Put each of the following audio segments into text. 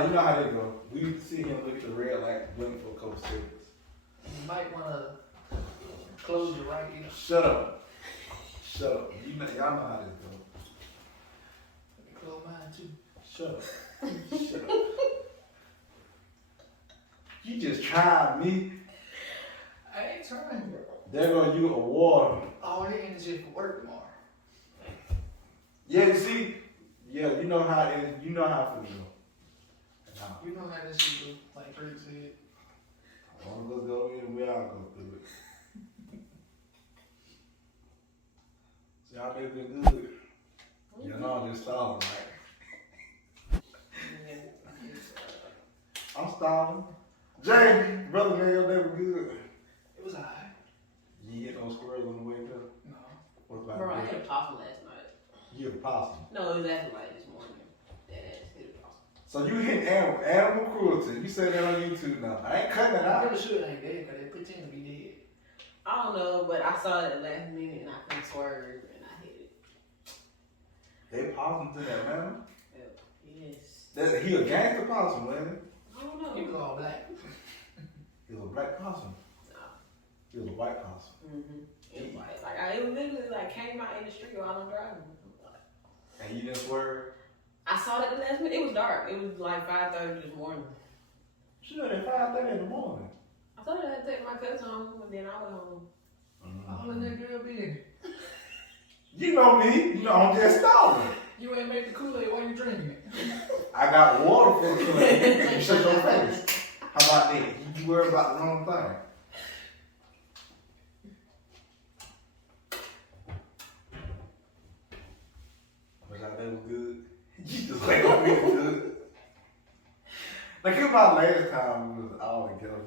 you know how they go. We see him look at the red light, waiting for a couple seconds. You might want to close your right ear. Shut up. Shut up. Y'all know how this go. Let me close mine too. Shut up. Shut up. You just tried me. I ain't trying, bro. There go you a water. All the energy for work tomorrow. Yeah, you see? Yeah, you know how it is. You know how it feels. You know how this shit go, like Drake said. One of us go in, we all go through it. So y'all been good. You know I'm just stalling, right? I'm stalling. Jay, brother man, your day was good. It was alright. You hit no squirrels on the way up? No. What's about Bro, I good? had a possum last night. You hit a possum. No, it was actually like this morning. That ass hit a possum. So you hit animal cruelty. You said that on YouTube now. I ain't cutting it I'm out. pretty sure it ain't dead because they pretend to be dead. I don't know, but I saw it at last minute and I couldn't swerve and I hit it. They possums in Atlanta? Yes. He a gangster possum, wasn't he? I don't know. He was all black. He was a black possum. No. He was a white possum. Mm-hmm. It was like it was literally like came out in the street while I'm driving. And you didn't swerve? I saw it at the last minute. It was dark. It was like 5:30 this morning. Sure, at 5:30 in the morning. I thought I had to take my cousin home and then I went home. All in that girl being. You know me. You know I'm just stalling. You ain't make the Kool-Aid while you drinking it. I got water for the Kool-Aid. You shut your face. How about that? You worry about the wrong thing. Was I that was good? You just like on me good. Like it was my last time we was all together.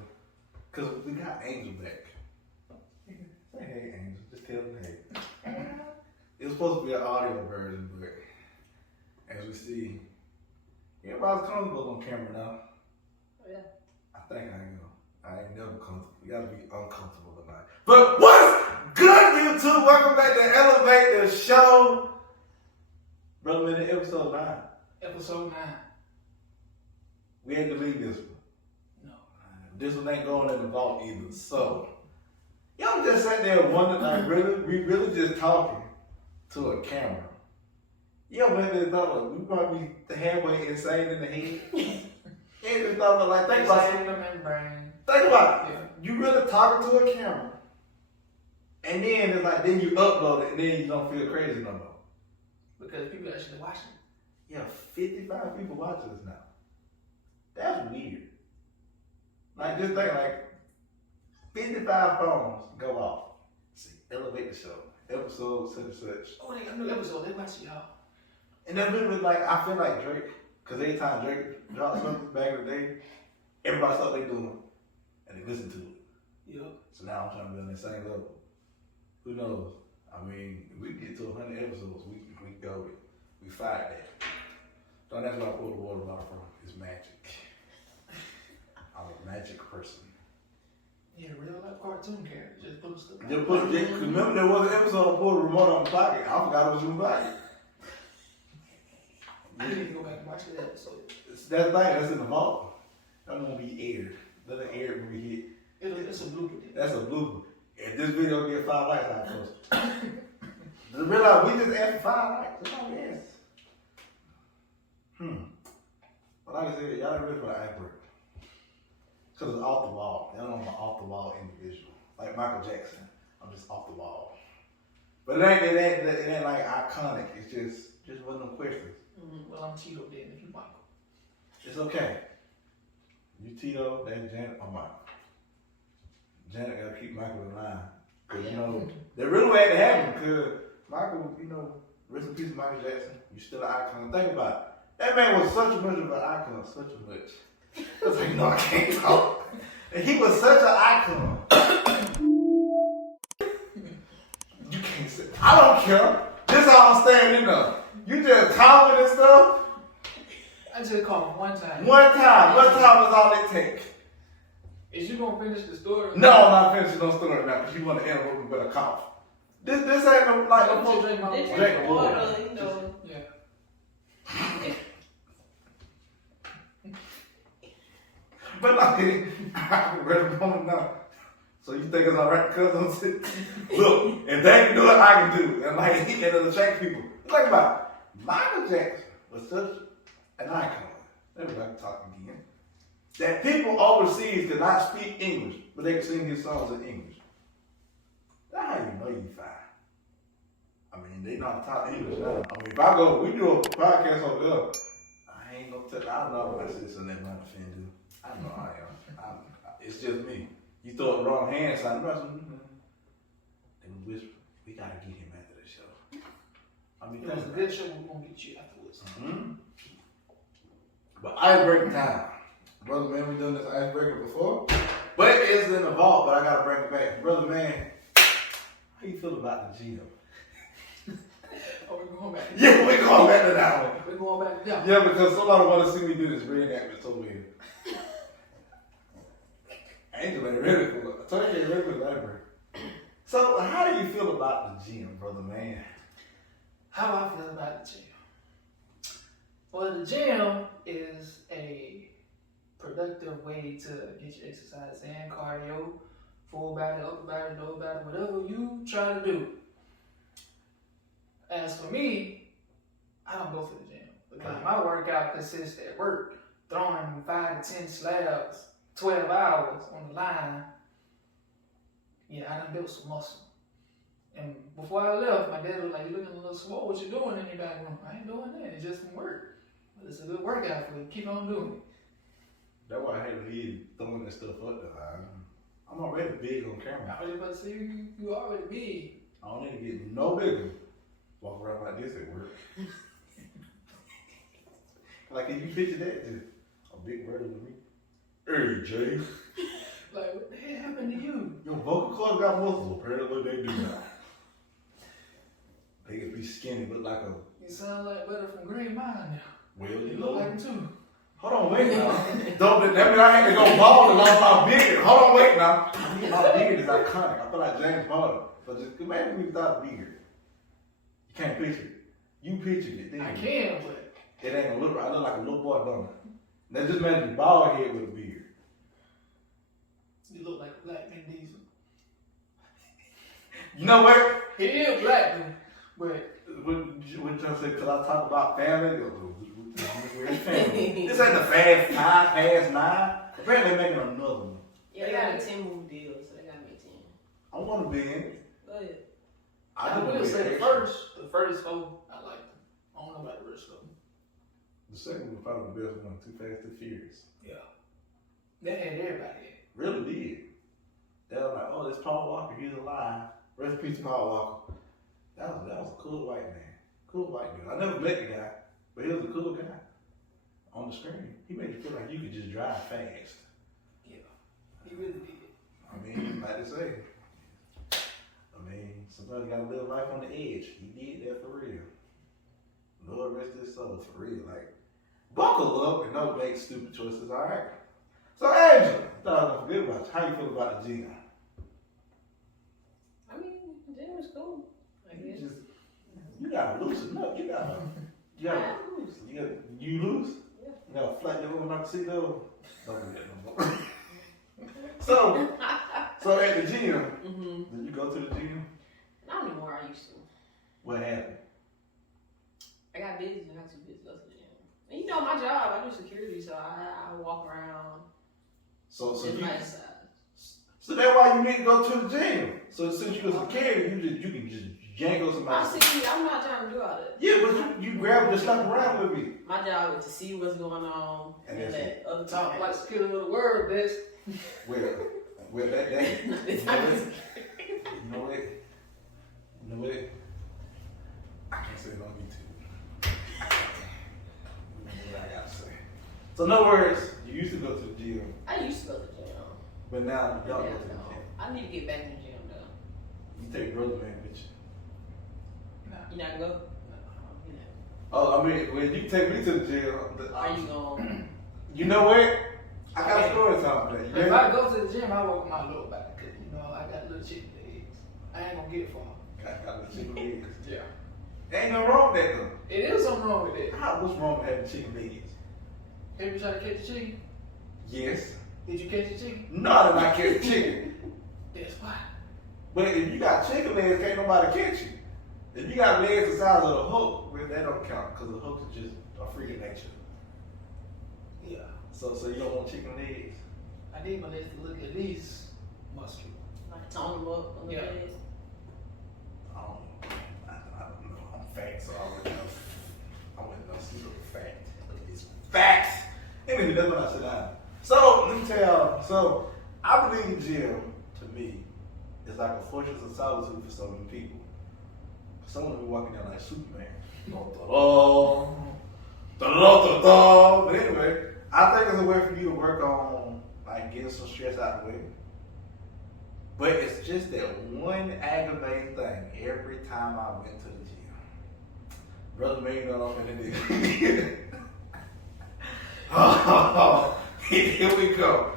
Cause we got Angel back. Say hey Angel, just tell them hey. It was supposed to be an audio version, but as we see, everybody's comfortable on camera now. Oh, yeah. I think I am. I ain't never comfortable. You gotta be uncomfortable tonight. But what's good, YouTube? Welcome back to Elevate the Show. Brother, in episode 9. Episode 9. We ain't delete this one. No. This one ain't going in the vault either. So, y'all just sat there and wondering, like, we really just talking to a camera. You ever really thought like, we probably be halfway insane in the head? You ain't just thought about, like, think about it. Think about it. Yeah. You really talking to a camera, and then it's like, then you upload it, and then you don't feel crazy no more. Because people actually watching. Yeah, 55 people watching us now. That's weird. Like, just think, like, 55 phones go off. See, Elevate the Show, episode such and such. Oh, they got a new episode. They watching y'all. And then really, like, I feel like Drake, because every time Drake dropped something back in the day, everybody saw what they doing, and they listen to it. Yep. So now I'm trying to be on the same level. Who knows? I mean, if we get to 100 episodes, we go with. We fight that. So that's where I pull the water out from. It's magic. I'm a magic person. Yeah, real life cartoon character. Just put stuff. Remember there was an episode I pulled the remote out of my pocket. I forgot it was in my pocket. I need to go back and watch that episode. That's the thing, that's in the vault. That won't be aired. Let it air when we hit. It's a blooper. That's a blooper. If this video get 5 likes, I post it. Just realize we just asked for 5 likes. That's all we asked. But like I said, y'all ain't ready for the iceberg. Because it's off the wall. Y'all know I'm an off the wall individual. Like Michael Jackson. I'm just off the wall. But it ain't like iconic. It's just one of them questions. Well, I'm Tito then if you Michael. It's okay. You Tito, that's Janet, or Michael. Janet gotta keep Michael in line. Cause you know, they really had to happen because Michael, you know, rest in peace Michael Jackson, you still an icon. Think about it. That man was such much of an icon, such a much. I was like, no, I can't talk. And he was such an icon. You can't say, I don't care. This all I'm standing up. You just talking and stuff. I just called him one time. One time was all it takes. Is you gonna finish the story? No, I'm not finishing no story now because you want to end up with a cough. This ain't no, like, I'm just drinking my This water. is water, you know. Yeah. But like, I read the moment now. So you think it's alright to cuss on shit? Look, if they can do it, I can do it. And like, he can attract people. Think about it. Michael Jackson was such an icon. Let me talk again. That people overseas could not speak English, but they can sing his songs in English. That's how you know you fine. I mean, they know how to talk English now. I mean, if I go, we do a podcast over there, I ain't gonna tell, I don't know if I said something that might offend you. I know I am. It's just me. You throw the wrong hand sign, they whisper, we gotta get him after the show. I mean, It was a good show. We're gonna get you afterwards. Mm-hmm. But icebreaker time. Brother man, we done this icebreaker before. But it's in the vault, but I gotta bring it back. Brother man, how you feel about the gym? Oh, we're going back. Yeah, we're going back to that one. We're going back. Yeah. Yeah, because somebody want to see me do this reenactment over here. Angel ain't ready for it. I told you ain't ready for the library. So, how do you feel about the gym, brother man? How I feel about the gym? Well, the gym is a productive way to get your exercise and cardio, full body, upper body, lower body, whatever you try to do. As for me, I don't go to the gym because my workout consists at work, throwing 5 to 10 slabs, 12 hours on the line. Yeah, I done built some muscle. And before I left, my dad was like, "You looking a little swole, what you doing in your back room?" I ain't doing that, it's just some work. But it's a good workout for you, keep on doing it. That's why I hate to hear you throwing that stuff up there. I'm already big on camera. I was about to say, you already big. I don't need to get no bigger. Walk around like this at work. Like, can you picture that? Just a big brother with me. Hey, Jay. Like, what the hell happened to you? Your vocal cords got muscles. Apparently they do now. They could be skinny, look like a... You sound like Butter from Green Mountain now. Well, You you look know. like him too. Hold on, wait now. Don't, that mean I had to go bald and lost my beard. Hold on, wait now. My beard is iconic. I feel like James Bond. But just imagine me without a beard. You can't picture it. You pictured it, didn't I you? can, but It ain't gonna look right. I look like a little boy, don't I? Now just imagine a bald head with a beard. you look like a black Vin Diesel. You know what? He is black, dude, but What you trying to say? Because I talk about family. Where's family? This ain't the fast 5 past 9. Apparently they're making another one. Yeah, they got a 10-move deal, so they got me 10. I want to be in it. Go ahead. I just will wanna be say the extra. first 4, I liked them. I don't know about the rest of them. The second was probably the best one. Too Fast, Too Furious. Yeah. They had everybody in. Really did. They were like, oh, it's Paul Walker. He's alive. Rest in peace to Paul Walker. That was a cool white man. Cool white dude. I never met the guy, but he was a cool guy. On the screen, he made you feel like you could just drive fast. Yeah. He really did. I mean, like to say. I mean, sometimes you gotta live life on the edge. He did that for real. Lord rest his soul for real. Like, buckle up and don't make stupid choices, alright? So, Angela, I thought I was forget about you. How you feel about the gym? I mean, the gym was cool. I guess. You gotta loosen up. You gotta you lose? Yeah. You gotta flat the woman out the seat though. Don't do that no more. So at the gym, Mm-hmm. did you go to the gym? Not anymore, I used to. What happened? I got busy and I got too busy to go to the gym. And you know my job, I do security, so I walk around. So It's you, my size. so that's why you need to go to the gym. So since you was a kid, you can just yank on somebody. I'm not trying to do all that. Yeah, but you grab just slap around with me. My job is to see what's going on And and that's let other Talk people like security of the word, this. Well, that day. You know what? You know what? I can't say it on YouTube. You know what I gotta say. So in other words, you used to go to the gym, I used to go to the gym. but now you don't go Yeah, to the no. gym. I need to get back in the gym though. You take brother man with you. You not gonna go? You know. Oh, I mean, when you take me to the gym, Are you going? you know what? I got a story time for that. You If ready? I go to the gym, I walk my lower back because, you know, I got little chicken legs. I ain't gonna get it far. Got the chicken legs. Yeah. Ain't no wrong with that though. It is something wrong with that. What's wrong with having chicken legs? Have you tried to catch a chicken? Yes. Did you catch the chicken? No, I did not catch chicken. That's why. But if you got chicken legs, can't nobody catch you. If you got legs the size of a hook, well, that don't count because the hook is just a freak of nature. Yeah. So you don't want chicken legs? I need my legs to look at least muscular. Like tone them up on the Yeah. bed. I don't know. I'm fat, so I wouldn't know. I wouldn't know super fat. It's facts. Anyway, that's what I said. So let me tell y'all. So I believe gym to me is like a fortress of solitude for so many people. Someone will be walking down like Superman. But anyway, I think it's a way for you to work on like getting some stress out of the way. But it's just that one aggravating thing every time I went to the gym. Brother May got off in the Oh, here we go.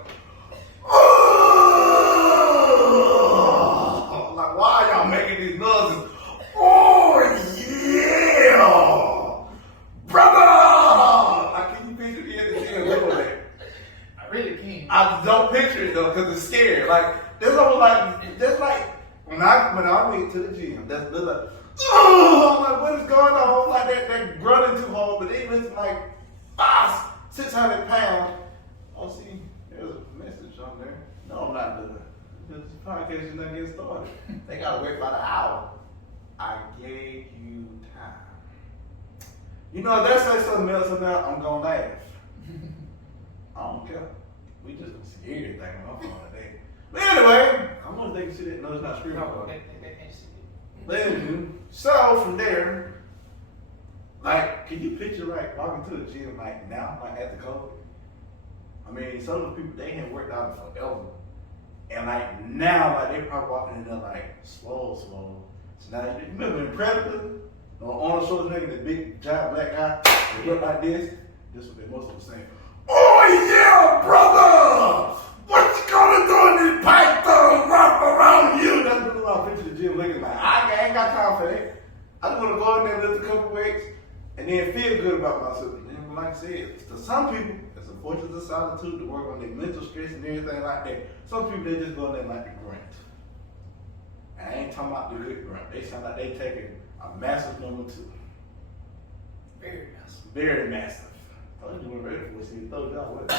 Oh, like, why y'all making these noises? Oh, yeah! Brother! Like, can you picture me at the gym looking like that? I really can't. I don't picture it though, because it's scary. Like, there's almost like, just like, when I went to the gym, that's like, oh, I'm like, what is going on? Like, that grunting too hard, but they listen like 600 pounds. Oh, see, there's a message on there. No, I'm not doing it. This podcast is not getting started. They gotta wait about an hour. I gave you time. You know, if they say something else about, I'm gonna laugh. I don't care. We just gonna see everything on my phone today. But anyway, I want to take you see that. No, it's not screen No, recording. they can't see it. But anywho, so from there, like, can you picture like walking to the gym like now, like at the COVID? I mean, some of the people they hadn't worked out forever, and like now, like they probably walking in there like swole. So now you remember in Predator, Arnold Schwarzenegger, the big giant black guy, they look like this. This is what they most of them saying. Oh yeah, brother! What you gonna do in this python wrap around you? That's what I picture the gym looking like. I ain't got time for that. I just want to go in there, lift a couple weights, and then feel good about myself. And then, like I said, to some people, it's a fortress of solitude to work on their mental stress and everything like that. Some people, they just go in there like the grunt. And I ain't talking about the good grunt. They sound like they taking a massive number 2. Very massive. Very massive. I was doing ready for it, so you throw it out with it.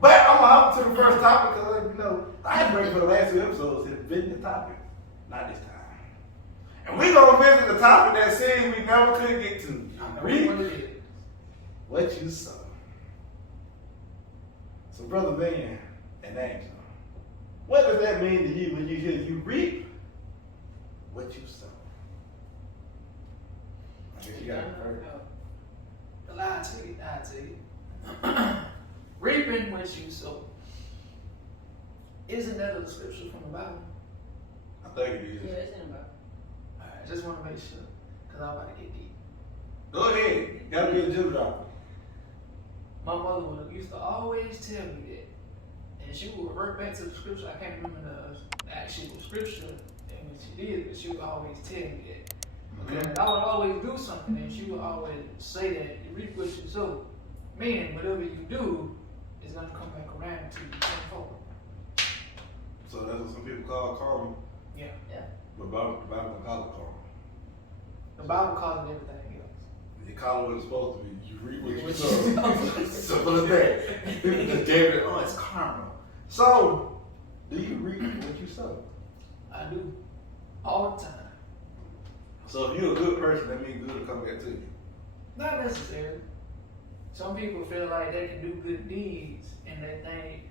But I'm gonna hop to the first topic because, you know, I ain't ready for the last 2 episodes to visit the topic. Not this time. And we're gonna visit the topic that said we never could get to. I know Read what it is. what you saw. So, Brother Ben and Angel, what does that mean to you when you hear you reap what you sow? I guess you got it first. Well, I'll tell you. Reaping what you sow. Isn't that a scripture from the Bible? I think it is. Yeah, it's in about. Alright, just want to make sure, because I'm about to get deep. Go ahead. You gotta be a gym doctor. My mother used to always tell me that. And she would revert back to the scripture. I can't remember the actual scripture and what she did, but she would always tell me that. Because I would always do something and she would always say that you reap what you sow. Meaning, whatever you do is going to come back around to you tenfold. So that's what some people call karma. Yeah. But the Bible don't call it karma. The Bible calls it everything else. They call it what it's supposed to be. You reap what you What sow. you sow. Simple as that. People just gave it, oh, it's karma. So, do you reap what you sow? I do. All the time. So if you're a good person, that means good will come back to you. Not necessarily. Some people feel like they can do good deeds and they think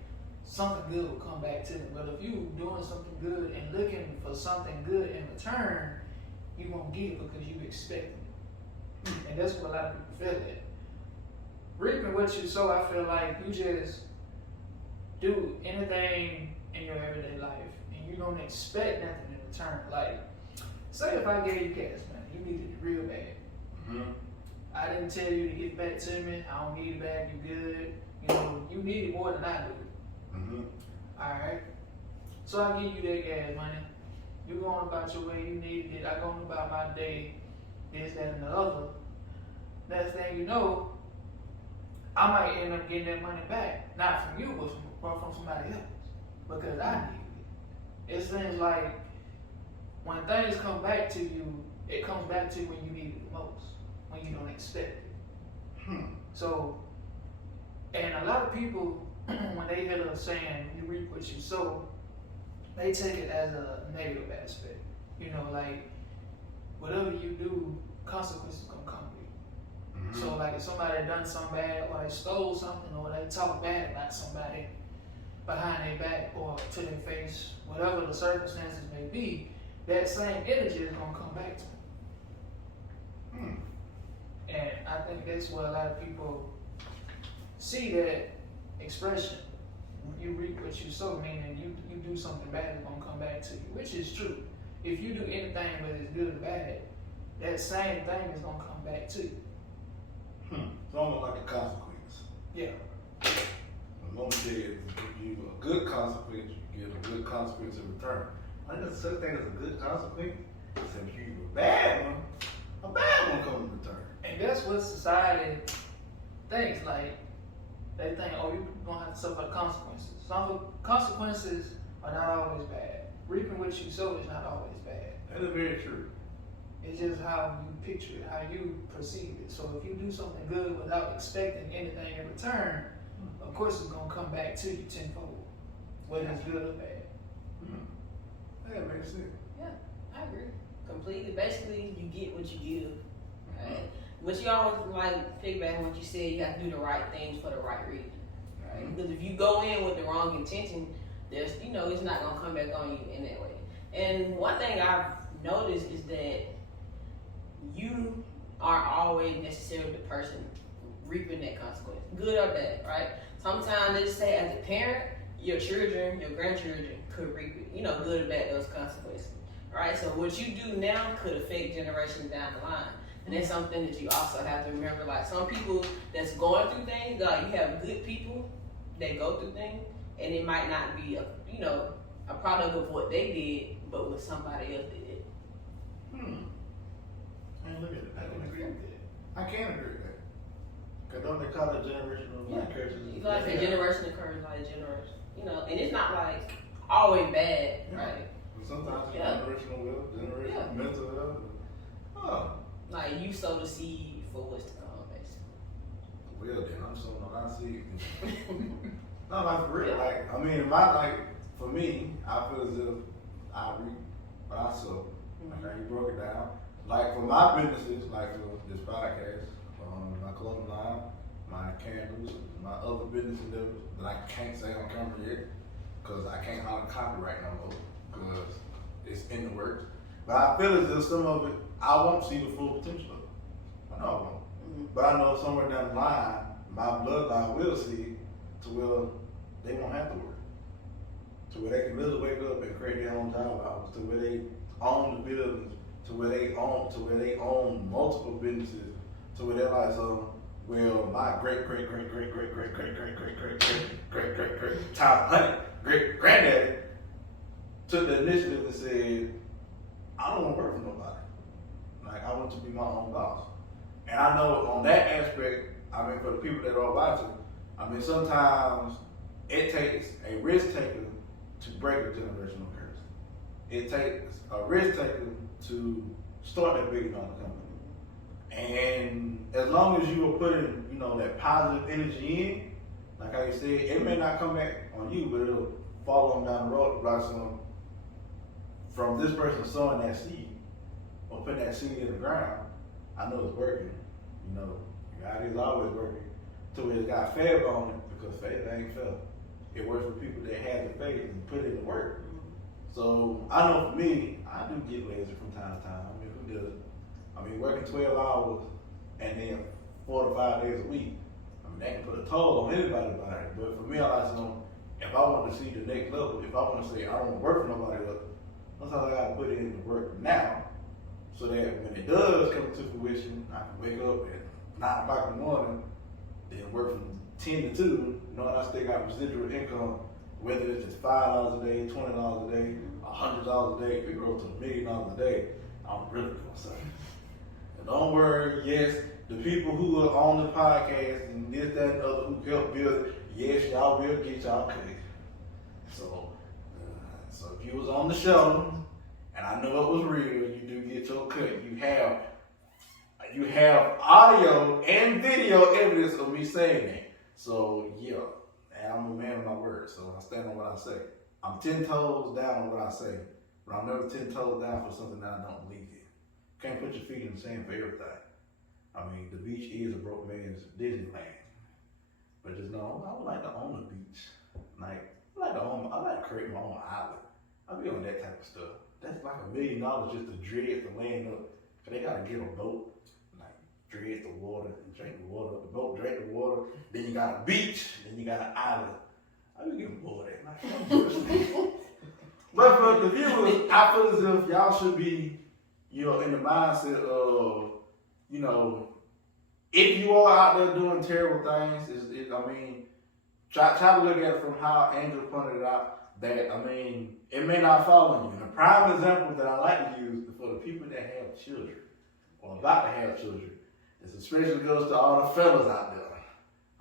something good will come back to them. But if you doing something good and looking for something good in return, you won't get it because you expect it. And that's what a lot of people feel like. Reaping what you sow, I feel like you just do anything in your everyday life and you don't expect nothing in return. Like, say if I gave you cash money, you needed it real bad. Mm-hmm. I didn't tell you to get back to me. I don't need it back. You good. You know, you need it more than I do. Mm-hmm. All right. So I give you that gas money. You going about your way. You needed it. I going about my day. This, that, and the other. Next thing you know, I might end up getting that money back, not from you, but from somebody else, because I needed it. It seems like when things come back to you, it comes back to you when you need it the most, when you don't expect it. So, and a lot of people, when they hear us saying you reap what you sow, they take it as a negative aspect. You know, like whatever you do, consequences gonna come with you. So like if somebody done something bad, or they stole something, or they talk bad about somebody behind their back or to their face, whatever the circumstances may be, that same energy is gonna come back to them. And I think that's what a lot of people see, that expression. You reap what you sow, meaning you do something bad, it's gonna come back to you, which is true. If you do anything, whether it's good or bad, that same thing is gonna come back to you. It's almost like a consequence. Yeah. The moment said, if you a good consequence, you get a good consequence in return. I think there's such a thing as a good consequence. If you a bad one comes in return. And that's what society thinks. Like, they think, oh, you're gonna have to suffer the consequences. Some consequences are not always bad. Reaping what you sow is not always bad. That is very true. It's just how you picture it, how you perceive it. So if you do something good without expecting anything in return, of course it's gonna come back to you tenfold, whether it's good or bad. That makes sense. Yeah, I agree completely. Basically, you get what you give, right? But you always like piggyback on what you said. You have to do the right things for the right reason, right? Because if you go in with the wrong intention, there's it's not gonna come back on you in that way. And one thing I've noticed is that you aren't always necessarily the person reaping that consequence, good or bad, right? Sometimes they just say, as a parent, your children, your grandchildren could reap it, good or bad, those consequences, right? So what you do now could affect generations down the line. And that's something that you also have to remember. Like some people that's going through things, like you have good people that go through things, and it might not be a product of what they did, but what somebody else did. And look at it. I can agree with that. I can agree with that. Cause don't they call it generational curses? Like a generation occurs like a generation, and it's not like always bad, right? Sometimes it's generational wealth, generational mental health. Oh. Like you sow the seed for what's to come, basically. Well then, I'm sowing a lot of seeds. No, like for real. For me, I feel as if I reap what I sow. Okay, you broke it down. Like for my businesses, like for this podcast, my clothing line, my candles, my other business endeavors that I can't say on camera yet, because I can't holler copyright no more, because it's in the works. But I feel as if some of it, I won't see the full potential of it. I know I won't. But I know somewhere down the line, my bloodline will see to where they won't have to work. To where they can literally wake up and create their own job hours, to where they own the buildings, to where they own multiple businesses, to where they're like, well, my great granddaddy took the initiative and said, I don't want to work for nobody. Like, I want to be my own boss. And I know on that aspect, for the people that are watching, sometimes it takes a risk taker to break a generational curse. It takes a risk taker to start that big amount of company. And as long as you are putting, that positive energy in, like how you said, it may not come back on you, but it'll fall on down the road like from this person sowing that seed or putting that seed in the ground. I know it's working. God is always working. To where it's got faith on it, because faith ain't fail. It works for people that have the faith and put it in work. So I know for me, I do get lazy from time to time. Who doesn't? Working 12 hours and then 4 to 5 days a week. That can put a toll on anybody's body. But for me, I like to know, if I want to see the next level, if I want to say I don't want to work for nobody else, sometimes I gotta put it in the work now, so that when it does come to fruition, I can wake up at 9 o'clock in the morning, then work from 10 to 2, knowing I still got residual income, whether it's just $5 a day, $20 a day, $100 a day, if it grows to $1 million a day, I'm really gonna say. And don't worry, yes, the people who are on the podcast and this, that, and other who help build it, yes, y'all will get y'all cut. So if you was on the show, and I know it was real, you do get your cut. You have audio and video evidence of me saying that. So yeah, and I'm a man of my word, so I stand on what I say. I'm 10 toes down on what I say, but I'm never 10 toes down for something that I don't believe in. Can't put your feet in the sand for everything. I mean, the beach is a broke man's Disneyland. But just know, I would like to own a beach. Like, I like to create my own island. I be on that type of stuff. That's like $1 million just to dredge the land up. Cause they gotta get a boat, like dredge the water, and drink the water, the boat drink the water. Then you got a beach, then you got an island. I be getting bored at night. But for the viewers, I feel as if y'all should be, in the mindset of, if you are out there doing terrible things, try to look at it from how Angel pointed it out. That, it may not fall on you. And a prime example that I like to use for the people that have children, or about to have children, this especially goes to all the fellas out there.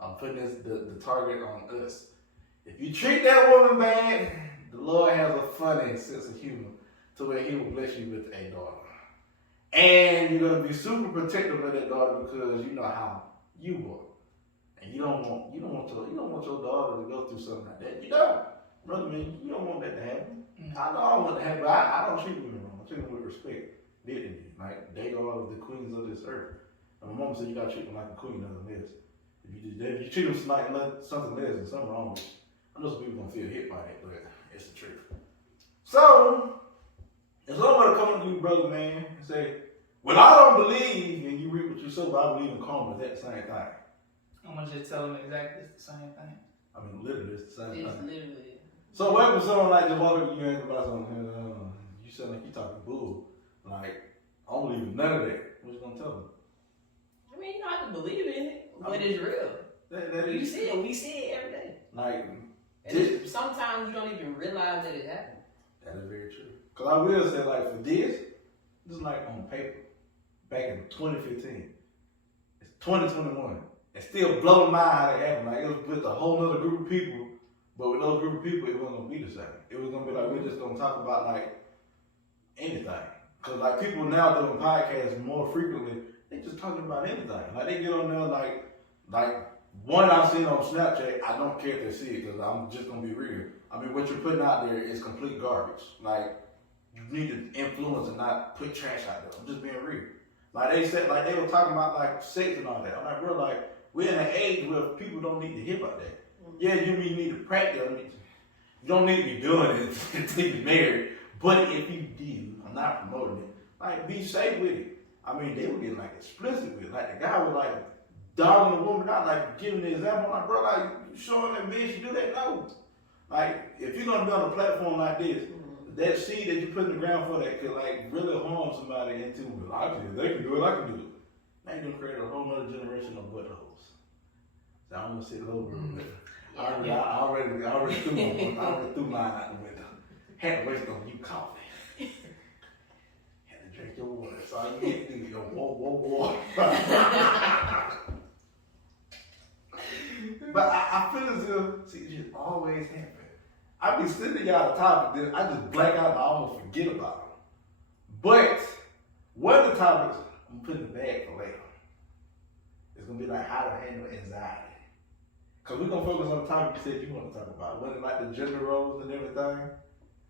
I'm putting the target on us. If you treat that woman bad, the Lord has a funny sense of humor to where He will bless you with a daughter. And you're going to be super protective of that daughter because you know how you were. And you don't want your daughter to go through something like that. You don't. Brother, man, you don't want that to happen. I know I don't want it to happen, but I don't treat women wrong. I treat them with respect. Dignity. Like, they are the queens of this earth. And my mom said you gotta treat them like a queen, nothing less. If you treat them like something less, there's something wrong with you. I know some people gonna feel hit by that, but it's the truth. So, if someone come up to you, brother, man, and say, well, I don't believe, and you reap what you sow, but I believe in karma, is that the same thing? I'm gonna just tell them exactly it's the same thing. Literally, it's the same thing. It's literally. So what if someone like just walk up to you and about something, you sound like you talking bull. Like, I don't believe in none of that. What you gonna tell them? I mean, you don't have to believe in it, but it's real. That We is, see it. We see it every day. like, And sometimes you don't even realize that it happened. that is very true. Cause I will say, like, for this is like on paper, back in 2015. It's 2021. It still blow my mind how that happened. Like, it was with a whole other group of people, but with those group of people, it wasn't gonna be the same. It was gonna be like, we're just gonna talk about, like, anything. Cause, like, people now doing podcasts more frequently, they just talking about anything. Like, they get on there, like one I've seen on Snapchat, I don't care if they see it, because I'm just gonna be real. I mean, what you're putting out there is complete garbage. Like, you need to influence and not put trash out there. I'm just being real. Like, they said, like, they were talking about, like, sex and all that. I'm like, bro, like, we're in an age where people don't need to hear about that. Yeah, you need to practice. You don't need to be doing it until you're married. But if you do, I'm not promoting it, like, be safe with it. I mean, they were getting, like, explicit with it. Like, the guy was, like, dogging the woman out, like, giving the example. I'm like, bro, like, you showing that bitch you do that? No. Like, if you're going to be on a platform like this, that seed that you put in the ground for that could, like, really harm somebody into it. If they can do it, I can do it. Now you're going to create a whole other generation of buttholes. So I'm going to sit low real bit. I already threw mine out the window. Had to waste on you coffee. Had to drink your water. So all you get to do is go, whoa. But I feel as if, see, it just always happens. I be sending y'all a topic, then I just black out and I almost forget about them. But one of the topics I'm putting in the bag for later. It's gonna be like how to handle anxiety. Cause we're gonna focus on the topic you said you want to talk about. Wasn't it like the gender roles and everything?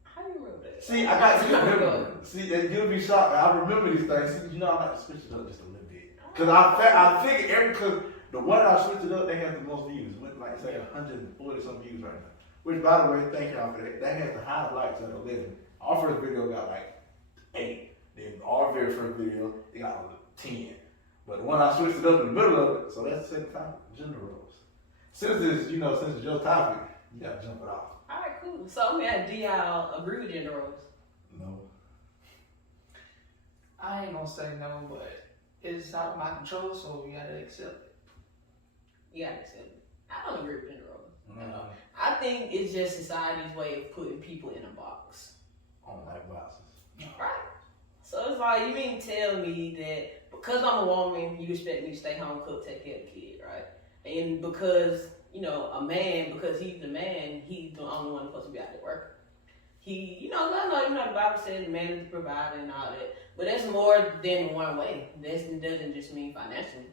How do you remember that? See, I got to remember. See, and you'll be shocked. I remember these things. See, I like to switch it up just a little bit. Cause I figured cause the one I switched it up, they have the most views. Went like say 140 some views right now. Which, by the way, thank y'all for that. That had the highest likes at 11. Our first video got like 8. Then our very first video, it got like 10. But the one I switched it up in the middle of it, so that's the topic, gender roles. Since it's your topic, you gotta jump it off. All right, cool. So do y'all agree with gender roles? No. I ain't gonna say no, but it's out of my control, so we gotta accept it. You gotta accept it. I don't agree with gender roles. No. I think it's just society's way of putting people in a box. I don't like boxes. Right. So it's like, you mean tell me that because I'm a woman, you expect me to stay home, cook, take care of the kid, right? And because, you know, a man, because he's the man, he's the only one supposed to be out there working. He, you know, I know, you know, the Bible says the man is the provider and all that, but that's more than one way. That doesn't just mean financially,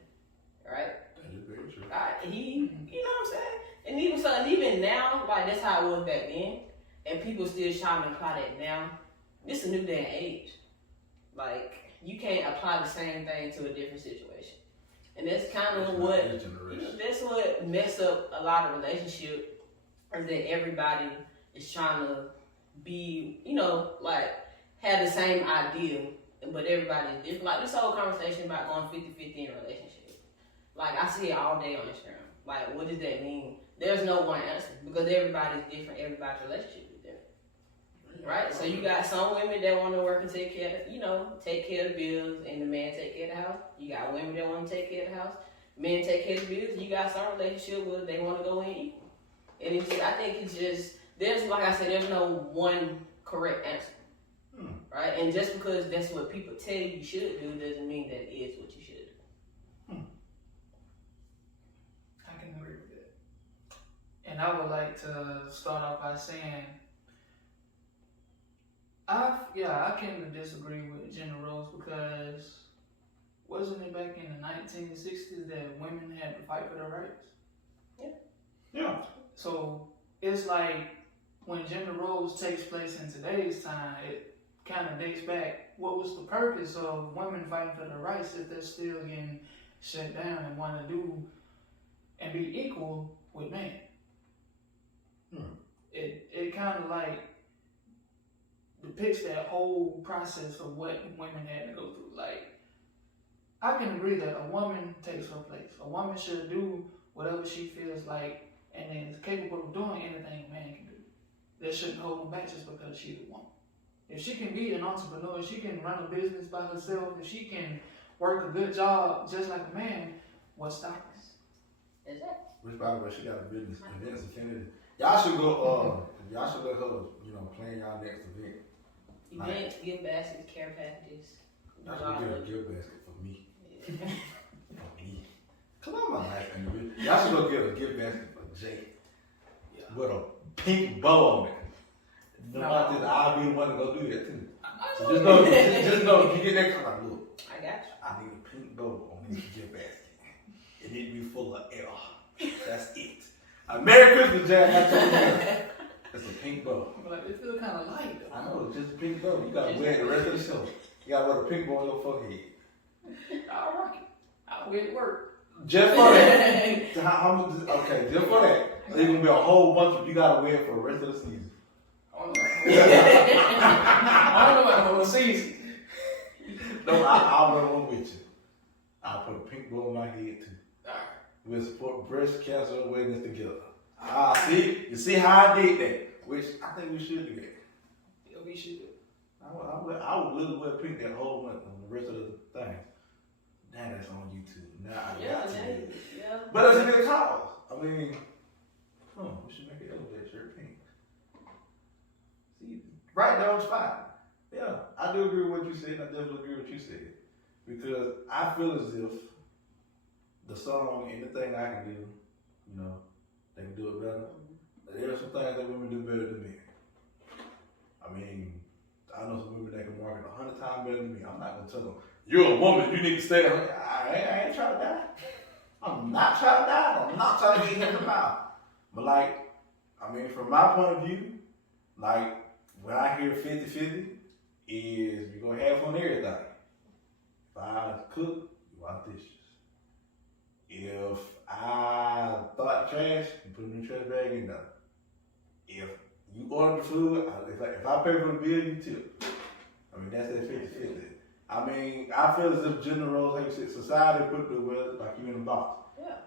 right? That is very true. He, you know what I'm saying? And even so, and even now, like that's how it was back then, and people still trying to apply that now. This is a new day and age. Like you can't apply the same thing to a different situation, and that's kind of what that's what mess up a lot of relationships. Is that everybody is trying to be, you know, like have the same idea, but everybody is different. Like this whole conversation about going 50-50 in a relationship. Like I see it all day on Instagram. Like what does that mean? There's no one answer because everybody's different. Everybody's relationship is different, right? So you got some women that want to work and take care, of, you know, take care of the bills, and the man take care of the house. You got women that want to take care of the house. Men take care of the bills. You got some relationship where they want to go in equal. And it's just, I think it's just there's like I said, there's no one correct answer, right? And just because that's what people tell you should do doesn't mean that it is what you should do. I can agree with that. And I would like to start off by saying, I can disagree with gender roles because wasn't it back in the 1960s that women had to fight for their rights? Yeah. So it's like when gender roles takes place in today's time, it kind of dates back. What was the purpose of women fighting for their rights if they're still getting shut down and want to do and be equal with men? It kind of like depicts that whole process of what women had to go through. Like, I can agree that a woman takes her place. A woman should do whatever she feels like and is capable of doing anything a man can do. That shouldn't hold her back just because she's a woman. If she can be an entrepreneur, she can run a business by herself, if she can work a good job just like a man, what's stopping us? Exactly. Which, by the way, she got a business events in Kennedy. Y'all should go. Y'all should let her, you know, plan y'all next event. Events, gift baskets, care packages. Y'all should get a gift basket for me. For me. Cause I'm a nice individual. Y'all should go get a gift basket for Jay. With a pink bow on it. You know, about this, I'll be the one to go do that too. So just know, if you get that color, look. I got you. I need a pink bow on this gift basket. It need to be full of air. That's it. Merry Christmas, Jack. I told you. It's a pink bow. Like, it feels kind of light though. I know, it's just a pink bow. You gotta wear it the rest of the show. You gotta wear a pink bow on your forehead. I'll rock it. I'll wear it to work. Just for that. Okay, just for that. There's gonna be a whole bunch of you gotta wear it for the rest of the season. I don't know about the whole season. No, I'll wear one with you. I'll put a pink bow on my head too. Alright. We'll support breast cancer awareness together. See? You see how I did that? Which I think we should do that. Yeah, we should. I would literally wear pink that whole month on the rest of the thing. Now that's on YouTube. Now I got to do it. Yeah. But it's a good cause. I mean, we should make it elevate shirt pink. See, right there on spot. Yeah, I do agree with what you said. I definitely agree with what you said. Because I feel as if the song, anything I can do, you know, they can do it better. There are some things that women do better than men. I mean, I know some women that can market 100 times better than me. I'm not gonna tell them, you're a woman, you need to stay there. I ain't trying to die. I'm not trying to die. I'm not trying to get hit in the mouth. But like, I mean, from my point of view, like, when I hear 50-50, is you're gonna have on everything. If I cook, you wash dishes. If I thought trash, you put it in the trash bag and done. If you order the food, if I pay for the bill, you tip. I mean, that's that 50-50. I mean, I feel as if gender roles, like you said, society put the world like you in a box. Yeah.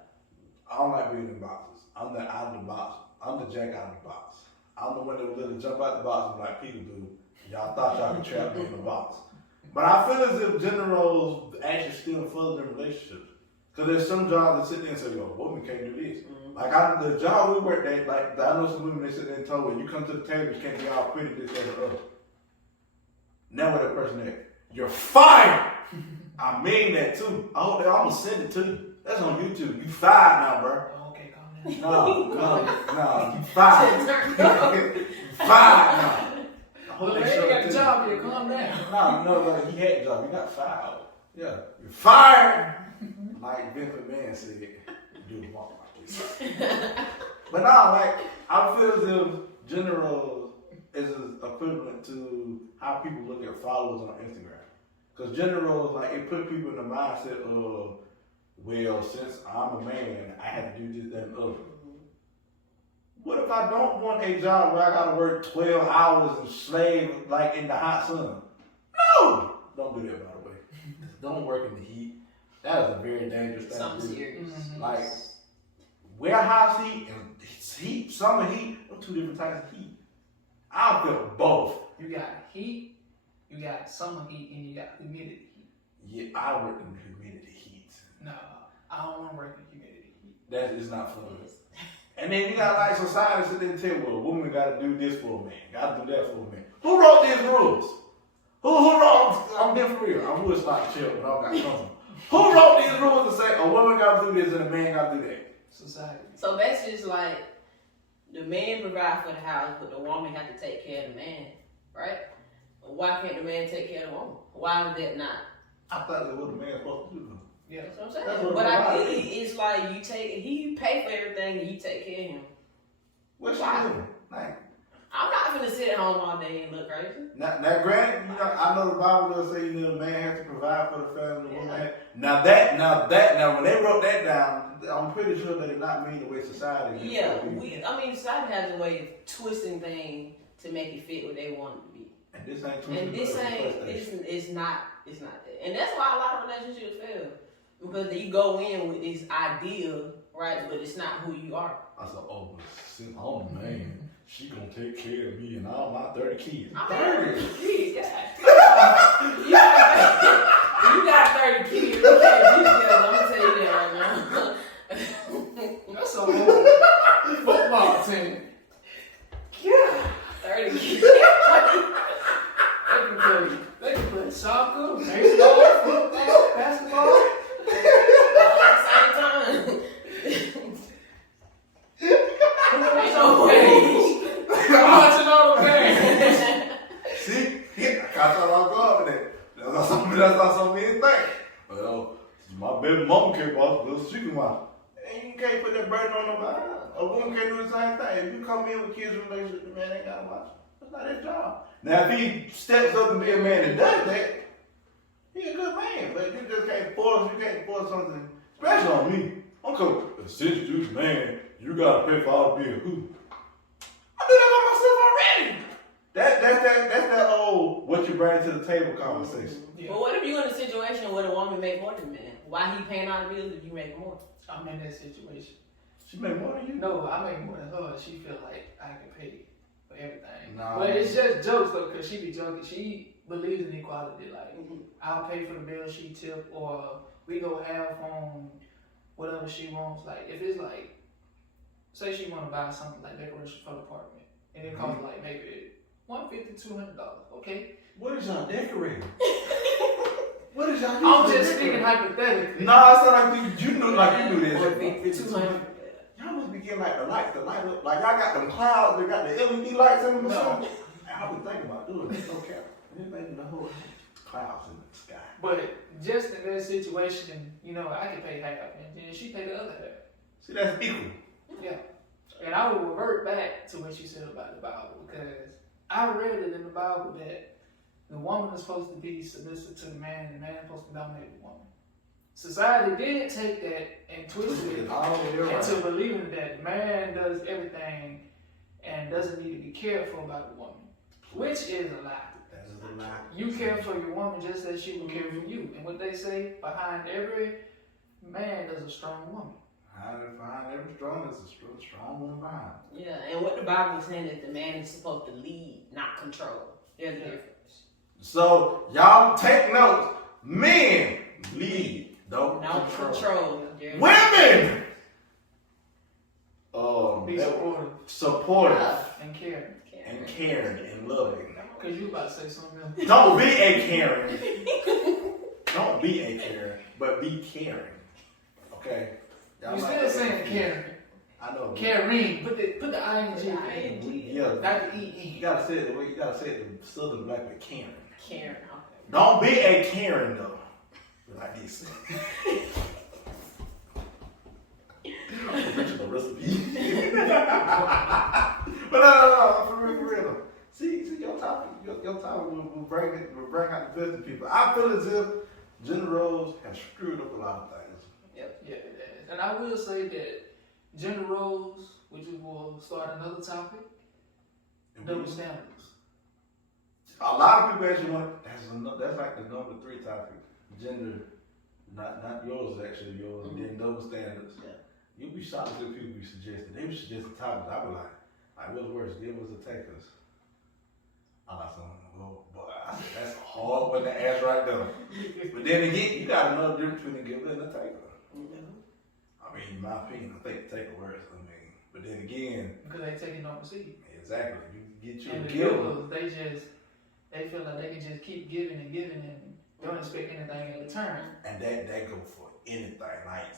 I don't like being in boxes. I'm the out of the box. I'm the jack out of the box. I'm the one that would literally jump out the box and like people do. Y'all thought y'all could trap me in the box. But I feel as if gender roles actually still further in relationships. Because there's some jobs that sit there and say, yo, a woman can't do this. Mm-hmm. Like the job we work at, like I know some women that sit there and tell me, when you come to the table, you can't be all pretty, this, that, or other. Now where that person at? You're fired I mean that too. I hope that I'm gonna send it to you. That's on YouTube. You fired now, bro. Oh, okay, calm down. No, you fired. You fired now. I hope Well, they they show ain't it got to the you. job here. Calm down. No, he had a job. He got fired. Yeah, you're fired. Like Vince McMahon said, do the walk like this. But no, like I feel as if general is equivalent to how people look at followers on Instagram. Because general, like it put people in the mindset of, well, since I'm a man, I have to do this, that, and other. What if I don't want a job where I gotta work 12 hours and slave like in the hot sun? No! Don't do that, by the way. Don't work in the heat. That is a very dangerous thing Something to do. serious. Like, warehouse heat and heat, summer heat, those two different types of heat. I feel both. You got heat, you got summer heat, and you got humidity heat. Yeah, I work in the humidity heat. No, I don't want to work in humidity heat. That is not fun. And then you got like society sit there and tell you, well, a woman gotta do this for a man, gotta do that for a man. Who wrote these rules? Who wrote? I'm being for real. I would start chill, but I got comfortable. Who wrote these rules to say a woman gotta do this and a man gotta do that? Society. So basically, it's like the man provide for the house, but the woman have to take care of the man, right? Why can't the man take care of the woman? Why is that not? I thought that's what a man's supposed to do. Yeah. That's what I'm That's saying. what But it I was. think it's like he pay for everything and you take care of him. What's she Why? doing? Like, I'm not gonna sit at home all day and look crazy. now, granted, you know, I know the Bible does say, you know, the man has to provide for the family, the woman has. Now, when they wrote that down, I'm pretty sure that it not mean the way society is. Yeah, society has a way of twisting things to make it fit what they want it to be. And this ain't And this ain't, it's not that. And that's why a lot of relationships fail. Because you go in with this idea, right, but it's not who you are. I said, oh, but since I'm a man, she gonna take care of me and all my 30 kids. I 30? mean, kids, you got 30 kids. You can't be together. I'm gonna tell you that right now. That's a whole football team. Yeah. 30 kids. They can play soccer, baseball, football, basketball. All at the same time. Ain't no way. I'm watching all the games. See? I thought I was going with that. That's not something you think. Well, my baby mama can't watch, but she can watch. And you can't put that burden on nobody. A woman can't do the same thing. If you come in with kids in a relationship, the man ain't gotta watch. That's not his job. Now, if he steps up and be a man that does that, he's a good man. But you just can't force something, especially on me. I'm coming, since you're the man, you gotta pay for all the bills. Who? I do that by myself already. That's that old what you bring to the table conversation. Yeah. But what if you're in a situation where the woman make more than the man? Why he paying all the bills if you make more? I'm in that situation. She make more than you? No, I make more than her. She feel like I can pay for everything. Nah. But it's just jokes though, cause she be joking. She believes in equality. Like I'll pay for the bill she tip, or we go half on whatever she wants. Like if it's like, say she want to buy something like decoration for the apartment, and it costs like maybe $150, $200. Okay. What is y'all decorating? What is y'all doing? I'm just speaking hypothetically. Nah, it's not like you knew this. 150, 200. Y'all must be getting like the light up. Like y'all got them clouds, they got the LED lights in them or No. something. I was thinking about doing this, no cap. Anything in the whole clouds in the sky. But just in that situation, you know, I can pay half, and then she pay the other half. See, that's equal. Yeah. And I will revert back to what you said about the Bible, because I read it in the Bible that the woman is supposed to be submissive to the man, and the man is supposed to dominate the woman. Society did take that and twist it all the way into around. believing that man does everything and doesn't need to be cared for by the woman, which is a lie. That is a lie. You care for your woman just as she will care for you. And what they say, behind every man there's a strong woman. Behind every strong is a strong woman behind. Yeah, and what the Bible is saying is the man is supposed to lead, not control. There's a difference. So y'all take notes. Men lead, don't No control. Women, Be supportive supportive and caring. and caring and loving. Because you about to say something else. Don't be a Karen. Don't be a Karen, but be caring. Okay? Y'all You like still that? saying Karen. I know. Karen. Put the ing. Yeah. Not the You E-E. gotta say it the way you gotta say it the Southern black way, Karen. Karen. Don't be a Karen though. Like this. Original recipe. But no, for real though. See your topic will bring out the best in people. I feel as if gender roles have screwed up a lot of things. Yep. Yeah, it is. And I will say that gender roles, which we will start another topic, double standards. A lot of people actually want that's like the number 3 topic. Gender, not yours actually, yours, and then double standards. Yeah. You'll be shocked at people be suggesting. They be suggesting topics. I be like what's worse, give us or take us? I'm like, well, boy, I said, that's a hard one to ask right there. But then again, you got to know the difference between a giver and a taker. I mean, in my opinion, I think the taker worse. I mean, but then again, Because they take it on receive. exactly, you get you And a the giver. givers, they feel like they can just keep giving and giving and don't expect anything in return. And that go for anything, like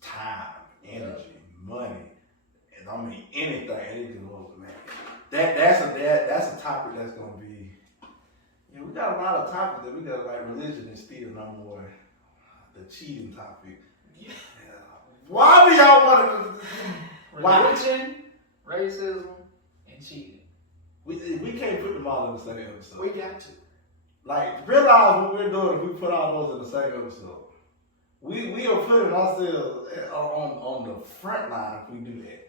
time, energy, money, and I mean anything. It can go, man. That's a topic that's gonna be. You know, we got a lot of topics that we got like religion is still number one. The cheating topic. Yeah. Why do y'all want to? Why? Religion, racism, and cheating. We can't put them all in the same episode. We got to. Like, realize what we're doing if we put all those in the same episode. We are putting ourselves on the front line if we do that.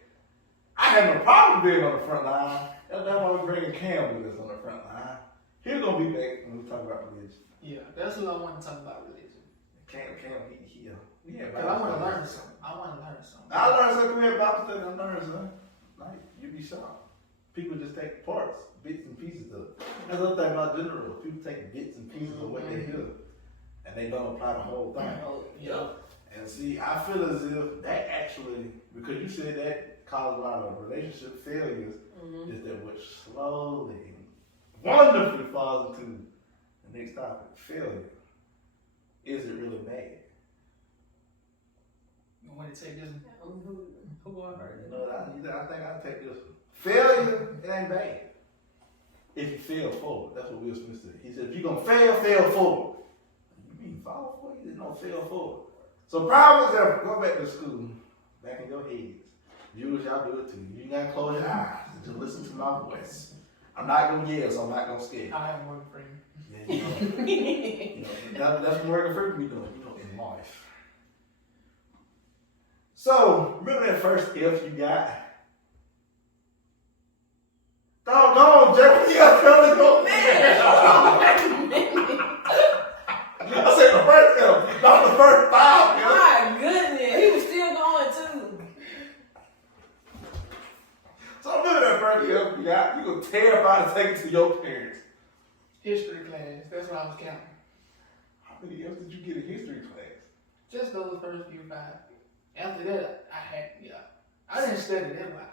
I have no problem being on the front line. That's why we're bringing Cam with us on the front line. He's going to be back when we talk about religion. Yeah, that's what I want to talk about religion. Cam, he yeah. Because I want to learn something. I I learned something. We had Bible study. I learned something. Like, you be shocked. People just take parts, bits and pieces of it. That's the other thing about general. People take bits and pieces of what they hear, and they don't apply the whole thing. Yeah. And see, I feel as if that actually, because you said that caused a lot of relationship failures, is that which slowly, wonderfully falls into the next topic, failure. Is it really bad? You want to take this one? Who going first? You know, I think I'll take this one. Failure, it ain't bad. If you fail forward, that's what Will Smith said. He said, if you're going to fail forward. You mean fall forward? You didn't fail forward. So problems ever, go back to school, back in your heads. Viewers, y'all do it too. You ain't got to close your eyes and just listen to my voice. I'm not going to yell, so I'm not going to scare you. I am working for you. Yeah, that's Morgan Freeman be doing, in life. So, remember that first F you got? Doggone, Jeremy, you got to go man. I said the first F, not the first 5. My goodness, he was still going too. So remember that first F you got? You were terrified to take it to your parents. History class. That's what I was counting. How many F's did you get in history class? Just those first few 5. After that, I didn't study that much.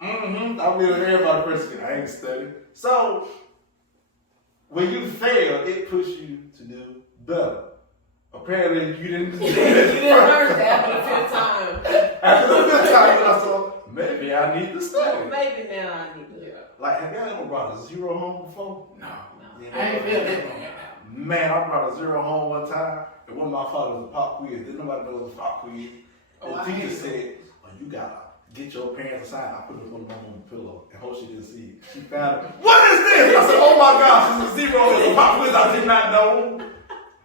I mean, everybody first I ain't studied. So, when you fail, it pushes you to do better. Apparently, you didn't do You didn't learn it after the 5th time. After the 5th time, I thought, maybe I need to study. Maybe now I need to. Like, have y'all ever brought a 0 home before? No. Yeah, I ain't feel that one. Man, I brought a 0 home one time, and one of my fathers was a pop quiz. Didn't nobody know it was a pop quiz. Oh, The teacher said, you gotta get your parents aside. I put it on the pillow and hope she didn't see it. She found it. What is this? I said, oh my gosh, it's a 0. It's a pop quiz I did not know.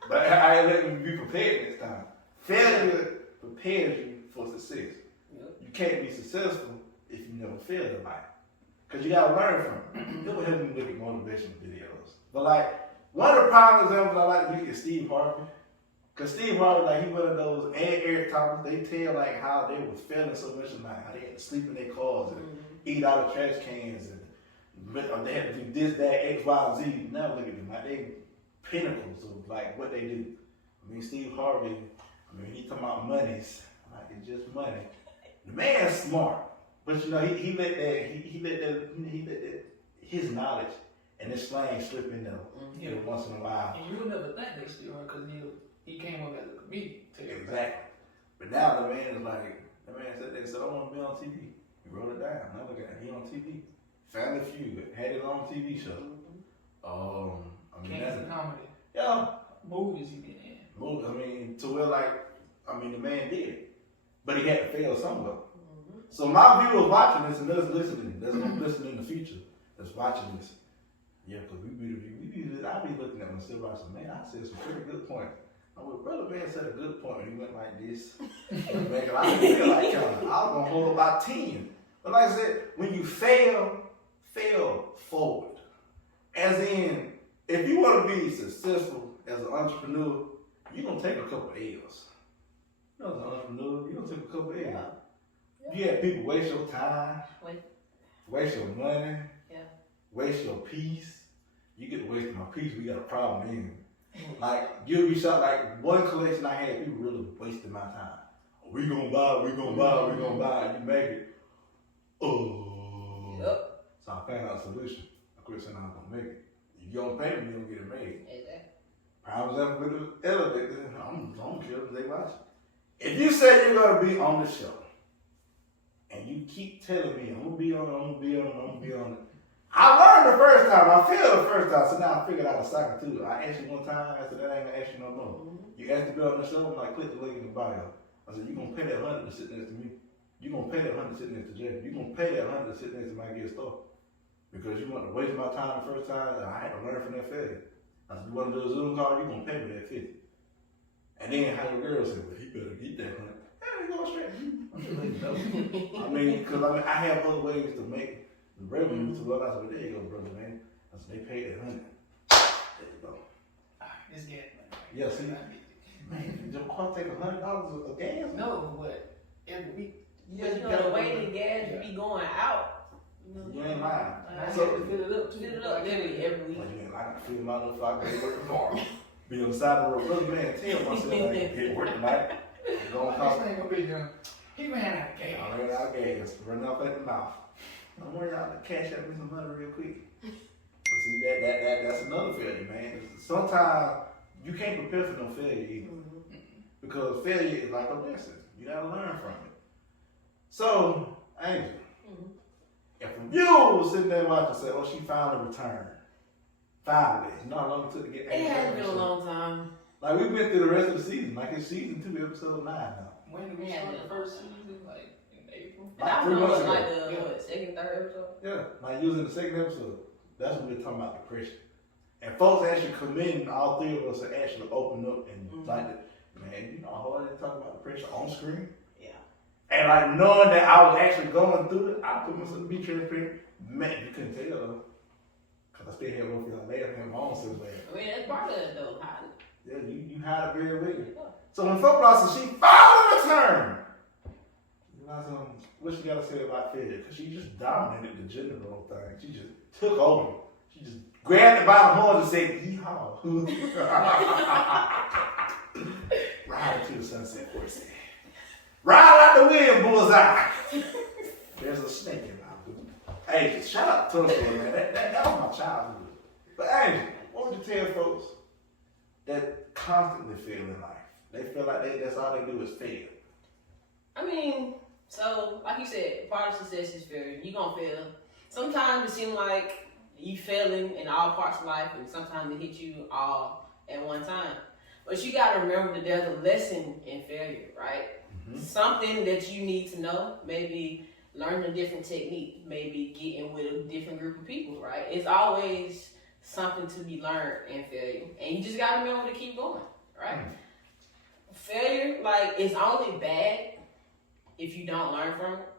But I let me be prepared next time. Failure prepares you for success. You can't be successful if you never fail in life. Because you gotta learn from it. It will help me look at motivational videos. But like, one of the prime examples I like to look at Steve Harvey. Because Steve Harvey, like, he one of those, and Eric Thomas, they tell like how they was failing so much in life, how they had to sleep in their cars and eat out of trash cans and they had to do this, that, X, Y, and Z. Now look at them, like they pinnacles of like what they do. I mean, Steve Harvey, he talking about monies, like it's just money. The man's smart, but you know he let that his knowledge and this slang slip in there Yeah. once in a while. And you'll never think they still hard because he came up as a comedian to everybody. Exactly. But now the man is like, the man said, I want to be on TV. He wrote it down. Now look at him, he on TV. Family Feud, had his own TV show. I mean, Kings of comedy. yeah. Movies he been in. I mean, to where the man did it. But he had to fail somewhere. So my viewers watching this and those listening, that's gonna listen in the future, that's watching this. Yeah, because I be looking at myself, I said, man, I said some pretty good points. I went, brother man said a good point when he went like this. Man, I didn't feel like I was gonna hold about 10. But like I said, when you fail forward. As in, if you want to be successful as an entrepreneur, you're gonna take a couple L's. You know, as an entrepreneur, you're gonna take a couple L's. Yeah. You have people waste your time, waste your money, waste your peace. You get to waste my peace, we got a problem then. Like, you'll be shocked, like one collection I had, people really wasted my time. We gonna buy, and you make it. Oh. Yep. So I found out a solution. I quit saying I'm gonna make it. If you don't pay me, you don't get it made. Exactly. Prime example with the elevator, I'm don't care if they watch it. If you say you're gonna be on the show, and you keep telling me, I'm gonna be on it. I learned the first time, I failed the first time, so now I figured out a second too. I asked you one time, I said, that ain't gonna ask you no more. You asked to be on the show, I'm like, click the link in the bio. I said, you gonna pay that $100 to sit next to me. You gonna pay that $100 to sit next to Jeff. You gonna pay that $100 to sit next to my guest star. Because you want to waste my time the first time, and I had to learn from that failure. I said, you want to do a Zoom call, you gonna pay me that 50. And then how your girl said, well, he better get that $100. Hey, go straight to you. I'm just letting you know. I mean, because I have other ways to make the revenue to what I said, well, there you go, brother, man. I said, they paid that $100. There you go. This gas, man. Yeah, see, man, your car take $100 of gas? No, but every week. But you know, the way the gas be going out. You ain't lying. I So- had to fill it up. Fill it up literally every week. Well, you ain't lying. I feel my little fucker ain't working tomorrow. Be on the side of the road, brother, man, tell myself I ain't hit work tonight. I'm going to This ain't gonna be done. He ran out of gas. I ran out of gas, running off at the mouth. I'm worried out to cash out me some money real quick. But see, that's another failure, man. Sometimes you can't prepare for no failure either. Because failure is like a lesson. You gotta learn from it. So, Angel, if a viewer was sitting there watching and say, oh, she finally returned. Finally. You know how long it took to get It has been a long time. Like, we went through the rest of the season. Like, it's season 2, episode 9 now. When did we start the first season? Like in April? And I 3 know months it's ago. like the second, third episode. Yeah, like using the second episode. That's when we're talking about depression. And folks actually commending all 3 of us to actually open up and like, man, you know how hard they talk about depression on screen? Yeah. And like knowing that I was actually going through it, I put myself to be transparent. Man, you couldn't tell though. Cause I still had one feel like laughing at my own self laugh. I mean, that's part of it though. Hiding. Yeah, you hide it very well. Yeah. So when folk lost she finally returned. You know, what she gotta say about failure? Cause she just dominated the gender role thing. She just took over. She just grabbed it by the horns and said, yeehaw. Ride to the sunset, horse. Ride out the wind, bullseye. There's a snake in my hood. Angel, shout out to Tulsa, man. That was my childhood. But Angel, what would you tell folks that constantly fail in life? They feel like that's all they do is fail. I mean, so like you said, part of success is failure. You gonna fail. Sometimes it seems like you failing in all parts of life, and sometimes it hit you all at one time. But you gotta remember that there's a lesson in failure, right? Something that you need to know. Maybe learn a different technique. Maybe getting with a different group of people, right? It's always something to be learned in failure, and you just gotta remember to keep going, right? Failure, like, it's only bad if you don't learn from it,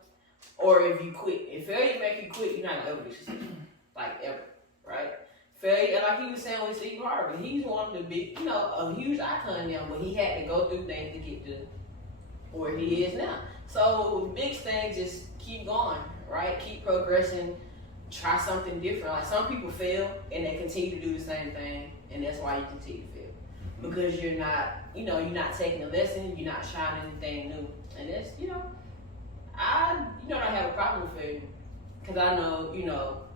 or if you quit. If failure make you quit, you're not gonna ever be successful, like ever, right? Failure, and like he was saying with Steve Harvey, he's one of the big, a huge icon now, but he had to go through things to get to where he is now. So the big thing, just keep going, right? Keep progressing. Try something different. Like, some people fail and they continue to do the same thing, and that's why you continue to fail. Because you're not, you're not taking a lesson, you're not trying anything new. And that's, I don't have a problem with failure. Because I know,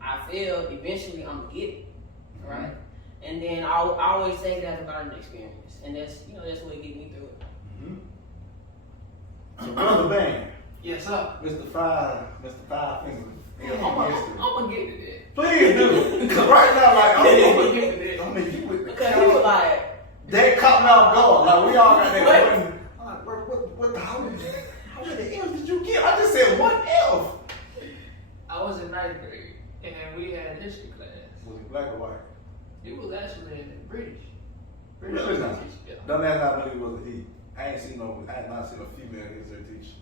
I failed, eventually I'm gonna get it. right? And then I always take it as a learning experience, and that's what get me through it. So Brother Bang, Yes, sir. Mr. Five Fingers. I'm gonna get to that. Please do. Cause right now, like, I'm gonna get to that. I mean, you with the Because he was like, they caught me off guard. Like, we all got that one. I'm like, what the how many L's did you get? I just said one L. I was in 9th grade, and we had history class. Was it black or white? It was actually British. Really not? teacher, yeah. Don't ask how many was a he. I had not seen a female history teacher.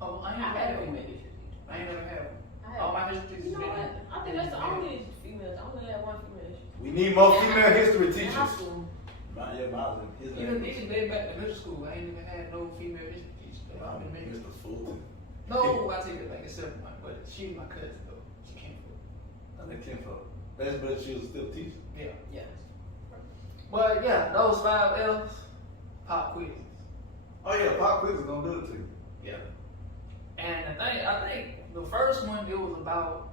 Oh, I I ain't had had a one. female teacher. I ain't never had one. I All had, my history teachers you know been what? I think that's the only females. I only had one female teacher. We need more In female high- history in high teachers. school. Miles and his Even name way back to middle school, I ain't even had no female history teacher. I've been married. Mr. Fulton. No, I take it back, except one, but she's my cousin though. She came from. I think kinfolk. That's but she was still teaching. Yeah. Yes. But yeah, those 5 L's, pop quizzes. Oh yeah, pop quiz is gonna do it to you. Yeah. And the thing, I think the first one it was about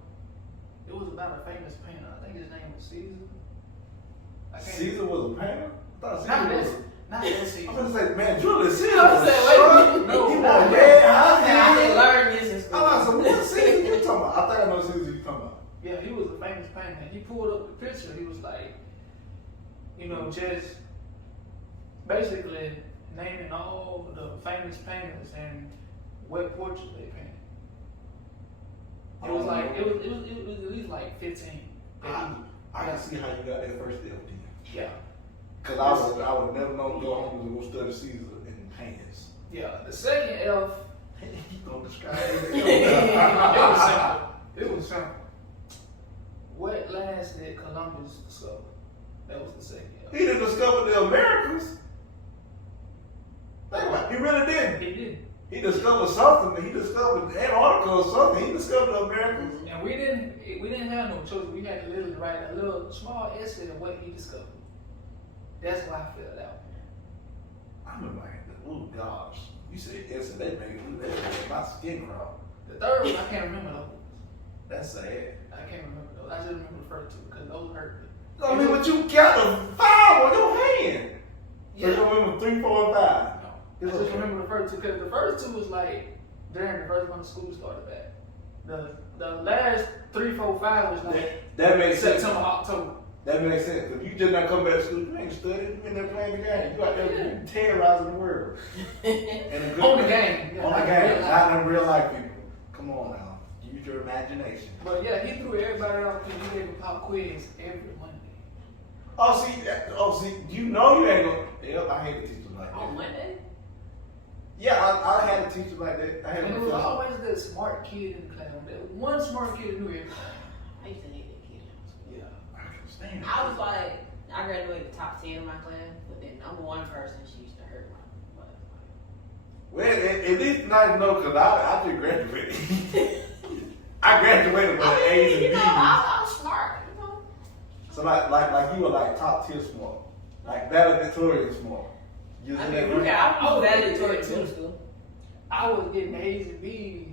a famous painter. I think his name was Caesar. I can't Caesar was a painter? I thought Not Caesar this. was Not that Caesar. I'm gonna say, man, Julius Caesar I was was saying, wait a short. minute. No, He not wore that. red I didn't high learn this in school. I'm like, so what Caesar you talking about? I think I know Caesar you talking about. Yeah, he was a famous painter. He pulled up the picture. He was like, just basically naming all the famous painters and what portraits they painted. It was like it was at least like 15. I can see how you got that first L then. Yeah, Cause I would never know to go home and go study Caesar in paintings. yeah. The second F, He gonna describe it it. was simple. It was simple. What lands did Columbus discover? That was the second F. He didn't discover the Americas. Think about it. He really did. He did. He discovered something. He discovered Antarctica or something. He discovered the Americas. And we didn't have no choice. We had to literally write a little small essay of what he discovered. That's why I filled out. I'm like, oh gosh. You said yes, and that made my skin crawl. The third one, I can't remember those. That's sad. I can't remember those. I just remember the first two because those hurt me. I mean, but you got a 5 on your hand. Yeah. You remember 3, 4, and 5. No. I It's just okay. remember the first two because the first two was like during the first one the school started back. The last 3, 4, 5 was like That makes sense. September, October. That makes sense. If you just not come back to school, you ain't studying, you in there playing the game. You out there terrorizing the world. And a good On the way. game. Yeah, On the like game. real life. Not in real life people. Come on now. Use your imagination. But yeah, he threw everybody out because he gave a pop quiz every Monday. Oh, see, you know you ain't gonna. Yep, I hate teachers like On that. Monday? Yeah, I had a teacher like that. I had And a it was professor. always that smart kid in the class. That one smart kid who knew everything. I used to hate that kid. Yeah. I can stand it. I was like, I graduated top 10 in my class, but then number one person, she used to hurt my butt. Well, at least nice to know because I just graduated. I graduated with I A's mean, and B's. I was smart, So like you were like top tier smart, like valedictorian smart. You was I in mean, that group. I was valedictorian too in school. I was getting A's and B's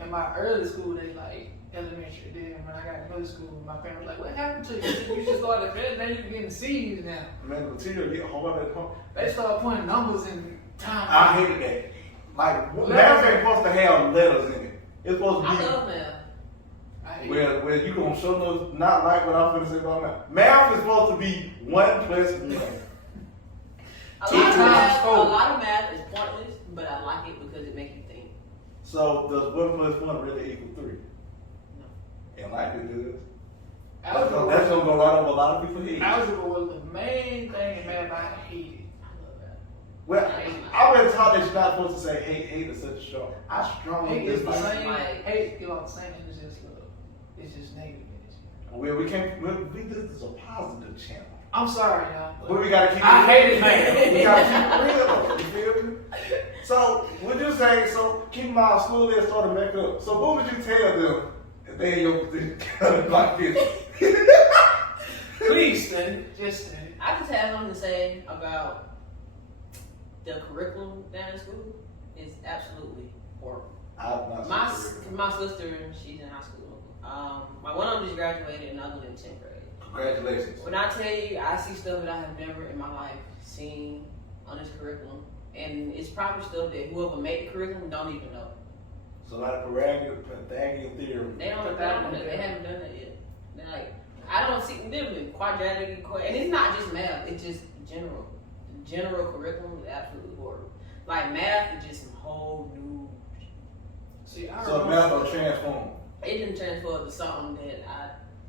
in my early school days, like elementary. Then when I got to middle school, my parents were like, "What happened to you? You just started failing. Now you can get C's now." Man, the material get harder and harder. They started putting numbers in time. I hated that. Like math ain't supposed to have letters in it. It's supposed to I be love math. I hate where you gonna show those not like what I'm gonna say about math. Math is supposed to be 1 plus 1. A Two times four. lot of math is pointless, but I like it because it makes you think. So does 1 plus 1 really equal 3? No. And like it does. That's Algebra gonna go right over a lot of people's heads. Algebra was the main thing in math I hated. I love that. Well, I've been taught that you're not supposed to say hate is such a strong. I strongly Hate is the dislike. same. Like- Hate is like the same as just love. It's just negative energy. Well, we can't. This is a positive channel. I'm sorry, y'all. But we gotta keep it. I hate it, man. We gotta keep it real. You feel me? So, would you say, so keep in mind, school is starting back up. So, what would you tell them if they in your position like this? Please study. Just study. I just have something to say about the curriculum down in school. It's absolutely horrible. I'm not My sure. my sister, she's in high school. My one of them just graduated, and the other in 10th grade. Congratulations. When I tell you, I see stuff that I have never in my life seen on this curriculum, and it's probably stuff that whoever made the curriculum don't even know. So like Pythagorean theorem. They haven't done that yet. They're like, I don't see literally quadratic equation, and it's not just math. It's just general. The general curriculum is absolutely horrible. Like math is just some whole new. See, So math don't transform. It didn't transfer to something that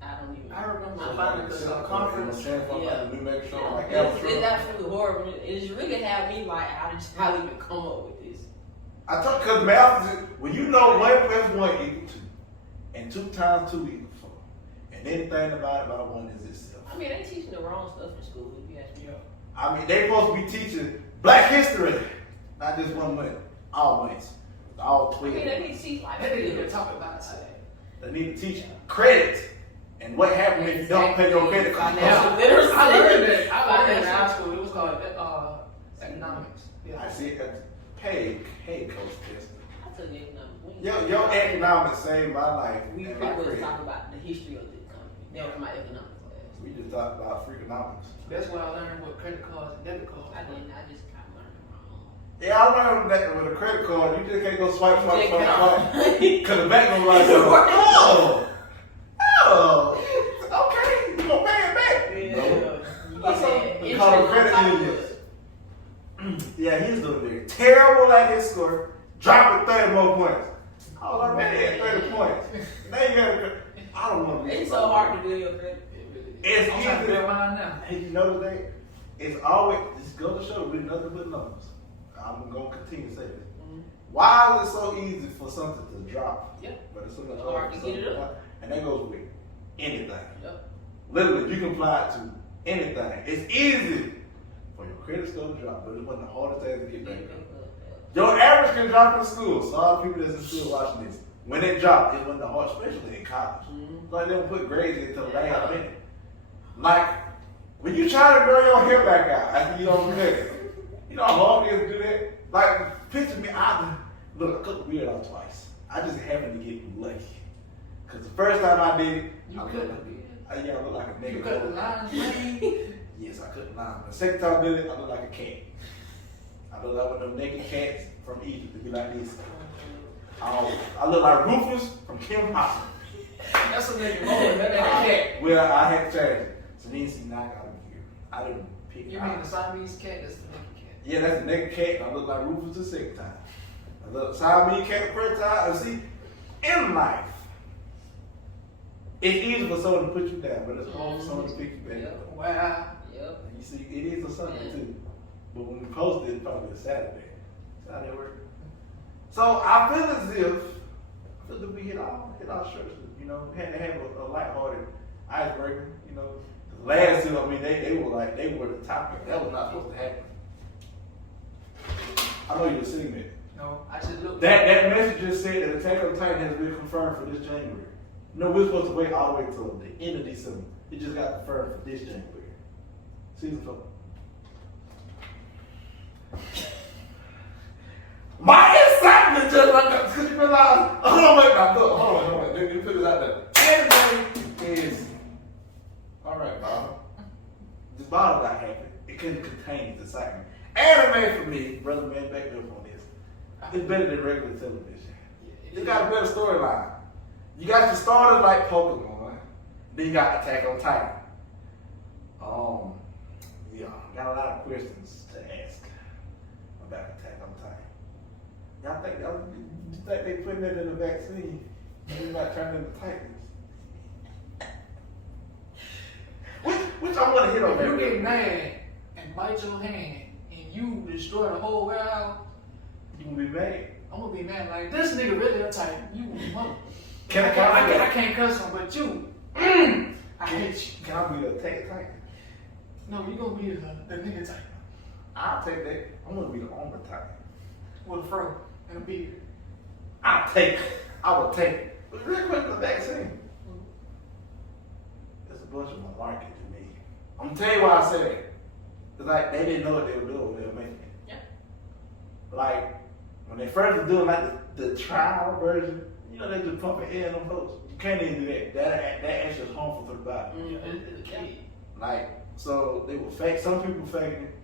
I don't even. I remember So finding it's the conference. transform Yeah. like the New Mexico, like It's Algebra. absolutely horrible. It's really had me like, how did y'all even come up with this? I told because math is when you know 1 plus 1 equals 2, and 2 times 2 equals 4, and anything about 1 is itself. I mean, they teaching the wrong stuff in school. If you ask me. I mean, they supposed to be teaching Black history, not just 1 month, all months, all I 12. mean, they need to teach like They didn't even talk about it today. They need to teach credit and what happens if you don't pay your credit card. Financial literacy. I learned that. I learned that in high school. It was called economics. I see it. Hey, Coach Tester. I took economics. Your economics saved my life. We and pretty my much credit. talk about the history of the economy. That was my economics class. We just talked about freakonomics. That's where I learned what credit cards and debit cards. I didn't. I just kind of learned it wrong. Yeah, I learned that with a credit card, you just can't go swipe. You can't. Because the bank gonna like, okay, you gonna pay it back. No. That's what we call it credit unions. Yeah, he's doing very terrible at his score, dropping 30 more points. I was already at 30 points. Now you gotta, I don't want to be. It's so hard to do your credit. It's I'm trying to easy. build mine now. Hey, you know today, it's always, just go to show with nothing but numbers. I'm going to continue to say this. Mhm. Why is it so easy for something to drop? Yep. But it's so much It's harder hard for to get something it up. fly? And that goes with anything. Yep. Literally, you can apply it to anything. It's easy for your credit score to drop, but it's one of the hardest things to get back up. Your average can drop in school. So all the people that's in school watching this, when it dropped, it's one of the hardest, especially in college. Mhm. Like they don't put grades in until the last minute. Like when you try to grow your hair back out after you don't do that, you know how hard it is to do that. Like picture me, I cut weird out twice. I just happened to get lucky. Cause the first time I did it, You I cut looked the like, I look like a nigga. You cut the lines, man. Yes, I cut the line. The second time I did it, I look like a cat. I look like one of them naked cats from Egypt to be like this. I look like Rufus from Kim Possible. That's a nigga moment. That ain't a cat. Well, I had to change it. So then see now I got him here. I didn't pick You it mean out. the Siamese cat? That's the naked cat. Yeah, that's a naked cat. And I look like Rufus the second time. I look Siamese cat the first time. And see, in life, it's easy for someone to put you down, but it's hard for someone to pick you back Yep. up. Wow. Yep. And you see, it is a Sunday too. But when we posted it, it's probably a Saturday. Saturday work. So I feel as if we hit our structure. You know, we had to have a lighthearted icebreaker. You know, the last two, I mean, they were the topic. That was not supposed to happen. I know you were seeing it. No, I just looked. That message just said that Attack on Titan has been confirmed for this January. No, we're supposed to wait all the way till the end of December. It just got confirmed for this January. Season 4. My excitement just like that. Cause you realize, hold on, let me put this out there. Anime is, all right, Bob. This bottle got happy. It couldn't contain its excitement. Anime for me, brother man, back up on this. It's better than regular television. You got a better storyline. You got your starters like Pokemon. Then you got Attack on Titan. Yeah, got a lot of questions to ask about Attack on Titan. You think they putting that in the vaccine? You're not turning into Titans. Which I want to hit on If that. you get mad and bite your hand and you destroy the whole warehouse, You gonna be mad. I'm gonna be mad like this nigga really a Titan. You mother. Can I can't cuss him, but you. I hate you. Can I be the Attack Titan? No, you gonna be the nigga Titan I'll take that. I'm gonna be the Armor Titan. with a fro and a beard. I'll take it. I will take it. But real quick, the vaccine. It's a bunch of malarkey to me. I'm gonna tell you why I say that. Cause like they didn't know what they were doing when they were making it. Yeah. Like when they first were doing like the trial version, you know they just pumping air in them folks. You can't even do that. That actually is harmful to the body. Yeah, it's a kid. Like, so they were fake. Some people faking it.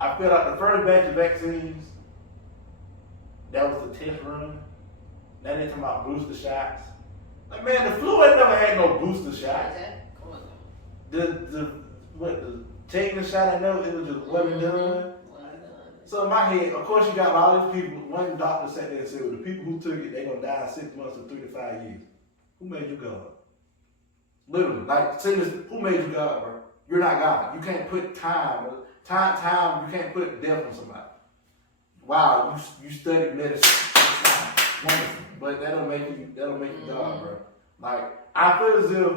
I filled out the first batch of vaccines. That was the test run. Now they talking about booster shots. Like, man, the flu ain't never had no booster shots. The taking the shot, I know it was just wasn't done. So in my head, of course, you got all these people. One doctor sat there and said, well, the people who took it, they gonna die in 6 months to 3 to 5 years. Who made you God? Literally, like, seriously, who made you God, bro? You're not God. You can't put time. You can't put death on somebody. Wow, you studied medicine. Wonderful, but that don't make you God, bro. Like, I feel as if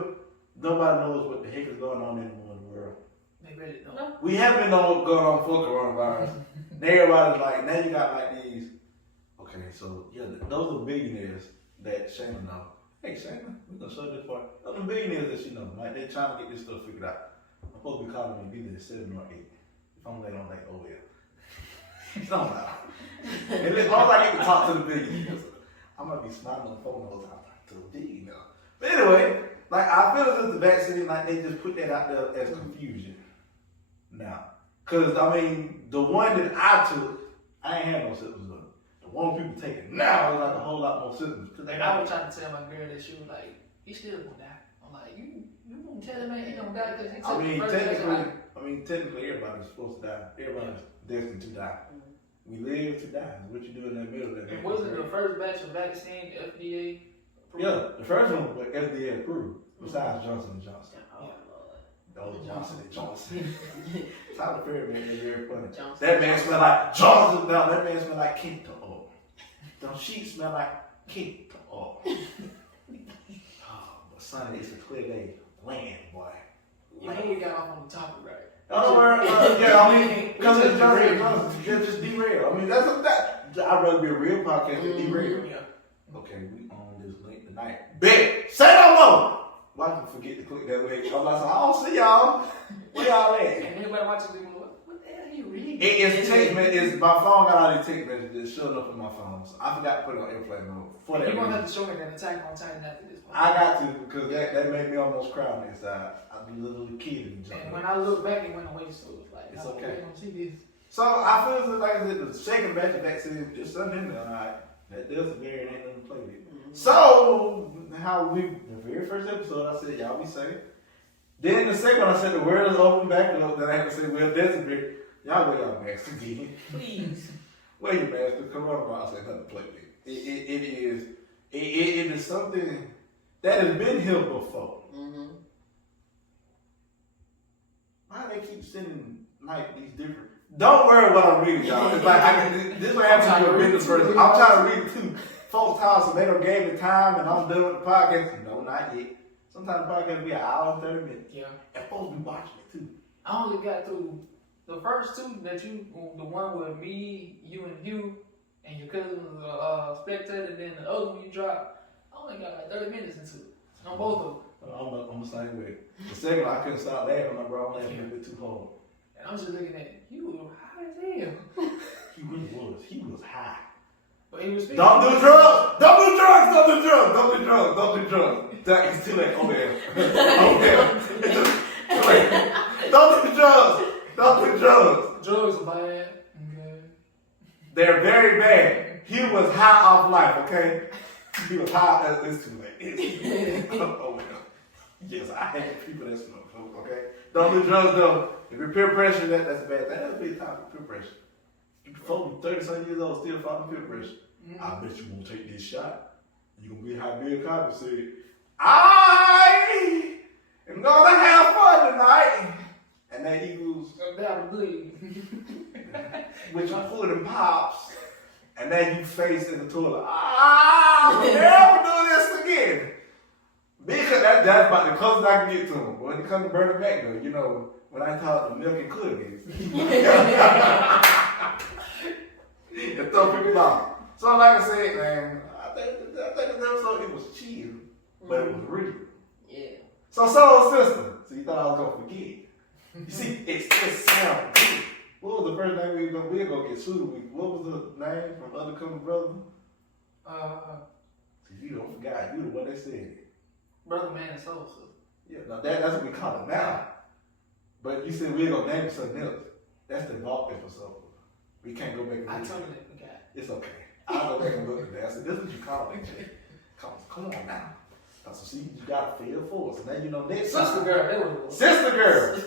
nobody knows what the heck is going on anymore in the world. They really don't. We haven't been knowing what's going on for coronavirus. Now everybody's like, now you got like these. Okay, so yeah, those are billionaires that Shayna know. Hey Shayna, we're gonna show this part. Those are billionaires that she know. Like, they're trying to get this stuff figured out. I'm supposed to be calling me either 7 or 8. If I'm late on like, oh yeah. It don't matter. And as long as I get to talk to the billionaires, I might be smiling on the phone all the time to the billionaire. But anyway, like, I feel as if the vaccine, like, they just put that out there as confusion now. Cause I mean, the one that I took, I ain't had no symptoms of it. The one people taking now is like a whole lot more symptoms. And I was trying to tell my girl that she was like, he still gonna die. I'm like, you gonna tell him man he gonna die because he took the first vaccine? Technically everybody's supposed to die. Everybody's destined to die. We live to die. What you do in that middle of that. And wasn't the first batch of vaccine FDA approved? Yeah, the first one was FDA approved. Besides Johnson & Johnson. Old Johnson & Johnson. Tyler Perry man is very funny. That man smell like Johnson. No, that man smell like Kinto oil. Them sheets smell like Kinto oil. Oh, but Sunday it's a clear day. Land, boy. I know we got off on the topic, right? Yeah, I mean, because it's Johnson & Johnson, just derail. I mean, I'd rather be a real podcast than derail. Yeah. Okay, we on this late tonight. Bet! Say no more! Why did you forget to click that link? I'm like, I don't see y'all. Where y'all at? And anybody watching this, what the hell are you reading? It's text messages. My phone got all these text messages showing up on my phone. So I forgot to put it on airplane mode. For that You're going to reason. have to show me that Attack on Titan after this one. I got to, because that made me almost cry on the inside. I'd be a little kid in And when I look back, it went away, so it's like, It's I okay. don't see this. So I feel as if, like I said, the second batch of vaccine, there's something in there, alright. That Delta variant ain't nothing to play with. So, the very first episode, I said, y'all be safe. Then the second one, I said, the world is open back up. Then I had to say, well, Delta variant, y'all wear y'all masks again. Please. Wear your mask, the coronavirus ain't nothing to play with. It is something that has been here before. Why do they keep sending like these different? Don't worry what I'm reading, y'all. It's like this is what happens to a business person. I'm trying to read it too. Folks talk, so they don't gave me time, and I'm done with the podcast. No, not yet. Sometimes the podcast be an hour and 30 minutes. Yeah. And folks be watching it too. I only got through the first two that you, the one with me, you and Hugh, and your cousin was a spectator, then the other one you dropped. I only got like 30 minutes into it. On both of them. I'm the same way. The second one, I couldn't stop laughing. I'm laughing a bit too hard. And I'm just looking at you were high as hell. He really was. He was high. But he was speaking. Don't do drugs! Don't do drugs! Don't do drugs! Don't do drugs! Don't do drugs! That is too late. Over there. Over there. It's just too late. Don't do drugs! Don't do drugs! Drugs are bad. Okay. They're very bad. He was high off life, okay? He was high. It's too late. Oh, well. Yes, I had people that smoke, okay? Don't do drugs, though. If you're peer pressure, that's a bad thing. That's a big time for peer pressure. Folks 30-some years old still fighting peer pressure. I bet you won't take this shot. You're going to be how Bill Cosby said, I am going to have fun tonight. And that equals That'll bleed. with your foot and pops. And then you face in the toilet. I'll never do this again. Because that's about the closest I can get to him. But when it comes to Bernie Mac, though, you know, when I talk to milk and cookies, and throw people off. So like I said, man, I think this episode, it was chill, but it was real. Yeah. So soul sister. So you thought I was gonna forget. You see, it sounds good. What was the first name we were gonna get sued? What was the name from Undercover Brother? Uh, See, you don't forget. You the one that said it. Brother, man, and soul sister. Yeah, now that's what we call it now. But you said we're gonna name it something else. That's the vault episode. We can't go back and I look. totally forgot. It's okay. I'll go back and look at that. I said, this is what you call it, Jay. Come on now. So see, you gotta feel forward. So now you know next Sister time. girl, that was it was. Sister girl.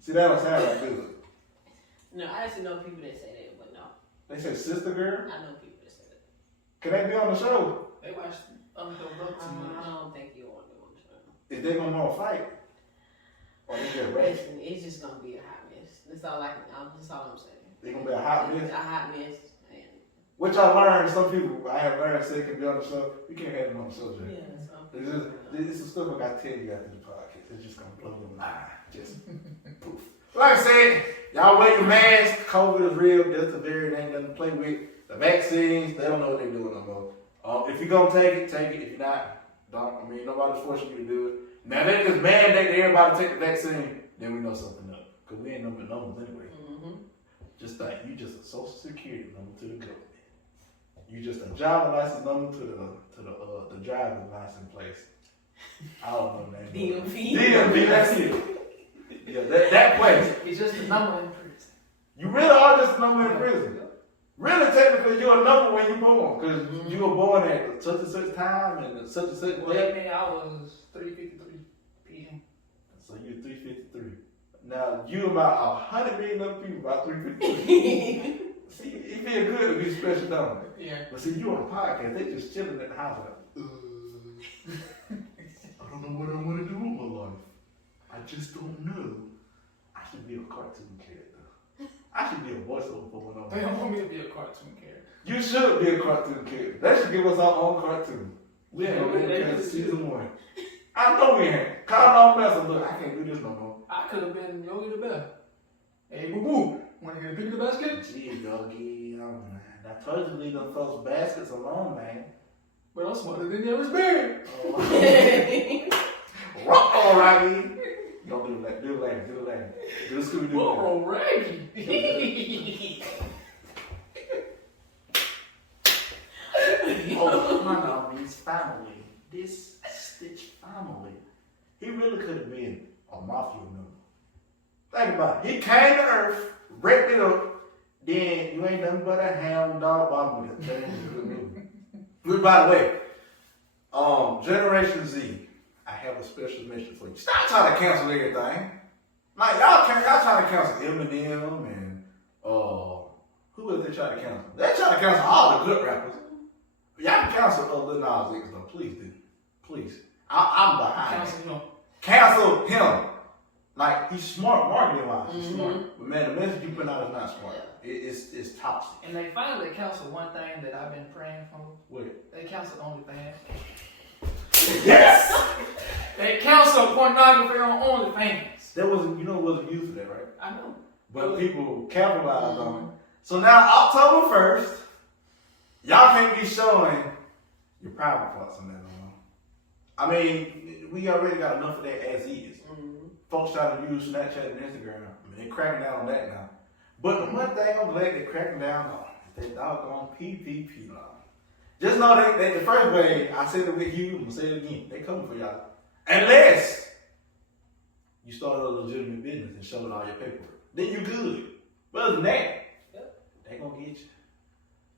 See, that don't sound right, does it? No, I actually know people that say that, but no. They say sister girl. I know people that say that. Can they be on the show? They watched Underdog Buck too much. I don't think you want them on the show. Is they gonna want to fight? Or they get race? Listen, it's just gonna be a hot mess. That's all that's all I'm saying. They gonna be a hot mess. A hot mess. And Which I learned, some people I have learned say can be on the show. We can't have them on the show, Jay. yeah, so. It's some stuff I gotta tell you after the podcast. It's just gonna blow your mind. Just poof. Like I said, y'all wear your mask. COVID is real. That's a variant. Ain't nothing to play with. The vaccines, they don't know what they're doing no more. If you're gonna take it, take it. If you're not, don't. I mean, nobody's forcing you to do it. Now they just mandate everybody to take the vaccine, then we know something up. Cause we ain't number numbers anyway. Mm-hmm. Just think, you just a social security number to the government. You just a driver license number to the driver's license place. I don't know that. DMV. DMV, that's it. Yeah, that place. It's just a number in prison. You really are just a number in prison. Really, technically, you're a number when you're born, because you were born at such and such time and such and such Well, day. that mean I was 3:53 p.m. So you're 353. Now, you about 100 million other people about 353. See, it feel good to be special, don't it? Yeah. But see, you on a podcast, they just chilling at the house like, I don't know what I want to do with my life. I just don't know. I should be a cartoon character. I should be a voiceover for one of They them. don't want me to be a cartoon character. You should be a cartoon character. They should give us our own cartoon. We ain't gonna they make do. season 1. I know we ain't. Call on Messer. Look, I can't do this no more. I could have been Yogi the Bear. Hey, boo boo. Want to get a pick of the basket? Gee, Yogi, I told you to leave them folks' baskets alone, man. But I'm smarter than the average bear. Rock on, Rocky. Don't do that. Do it later. Do it later. Do the Scooby Doo. Whoa, Reggie. Oh, Hunter's family. This Stitch family. He really could have been a mafia member. Think about it. He came to Earth, ripped it up, then you ain't nothing but a hound dog bottom with it. But by the way, Generation Z, I have a special mission for you. Stop trying to cancel everything. Like y'all trying to cancel Eminem and who is they trying to cancel? They trying to cancel all the good rappers. Y'all can cancel Lil Nas X though. Please do. Please. I'm behind it. Cancel him. Like, he's smart marketing wise. He's smart. But man, the message you put out is not smart. It's toxic. And they finally canceled one thing that I've been praying for. What? They canceled OnlyFans. Yes! They canceled pornography on OnlyFans. There wasn't, wasn't used for that, right? I know. But people capitalized on it. So now, October 1st, y'all can't be showing your private parts on that no more. I mean, we already got enough of that as is. Folks try to use Snapchat and Instagram. I mean, they're cracking down on that now. But the one thing I'm glad they're cracking down on is that doggone PPP law. Just know that the first way, I said it with you, I'm going to say it again. They coming for y'all. Unless you start a legitimate business and show it all your paperwork. Then you good. But other than that, they going to get you.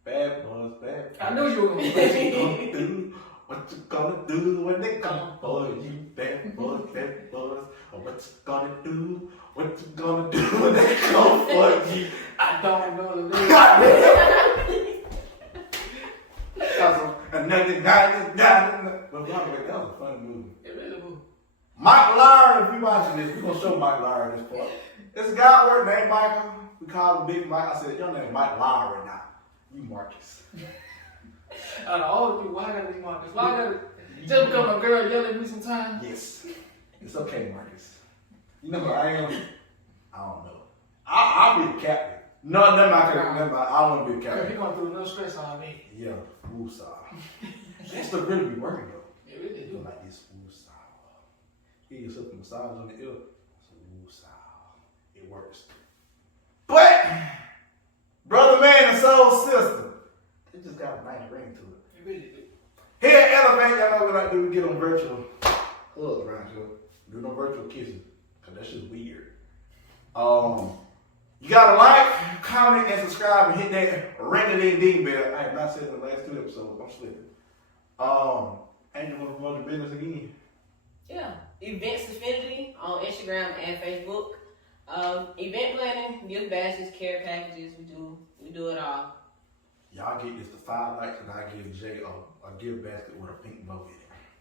Bad buzz, bad buzz. I knew you were going to What you gonna do? What you gonna do when they come for you? Bad buzz, bad buzz. What you gonna do? What you gonna do when they come for you? I don't know the lyrics. Another guy. But by the way, that was a funny movie. It really was. Mike Lowry, if you watching this, we're gonna show Mike Lowry this part. It's a guy at work named Michael. We call him Big Mike. I said, your name is Mike Lowry now. You Marcus. Out of all the people, why I gotta be Marcus? Why I gotta just because a girl yelling at me sometimes? Yes. It's okay, Marcus. You know who I am? I don't know. I'll be the captain. No, never mind. I don't want to be the Because captain. he going through no stress on me. Yeah, woosah. That stuff really be working though. It really You do. like this woosah. He gets up a massage on the ear. It's woosah. It works. But, brother man and soul sister, it just got a nice ring to it. It really do. Here at Elevate, y'all know what I do. We get on virtual girl. Do no virtual kissing, cause that shit's weird. You gotta like, comment, and subscribe, and hit that ring-a-ding-ding bell. I have not said it in the last 2 episodes. I'm slipping. Angel, want to promote your business again? Yeah. Events Affinity on Instagram and Facebook. Event planning, gift baskets, care packages. We do it all. Y'all get this to 5 likes, and I give Jay a gift basket with a pink bow in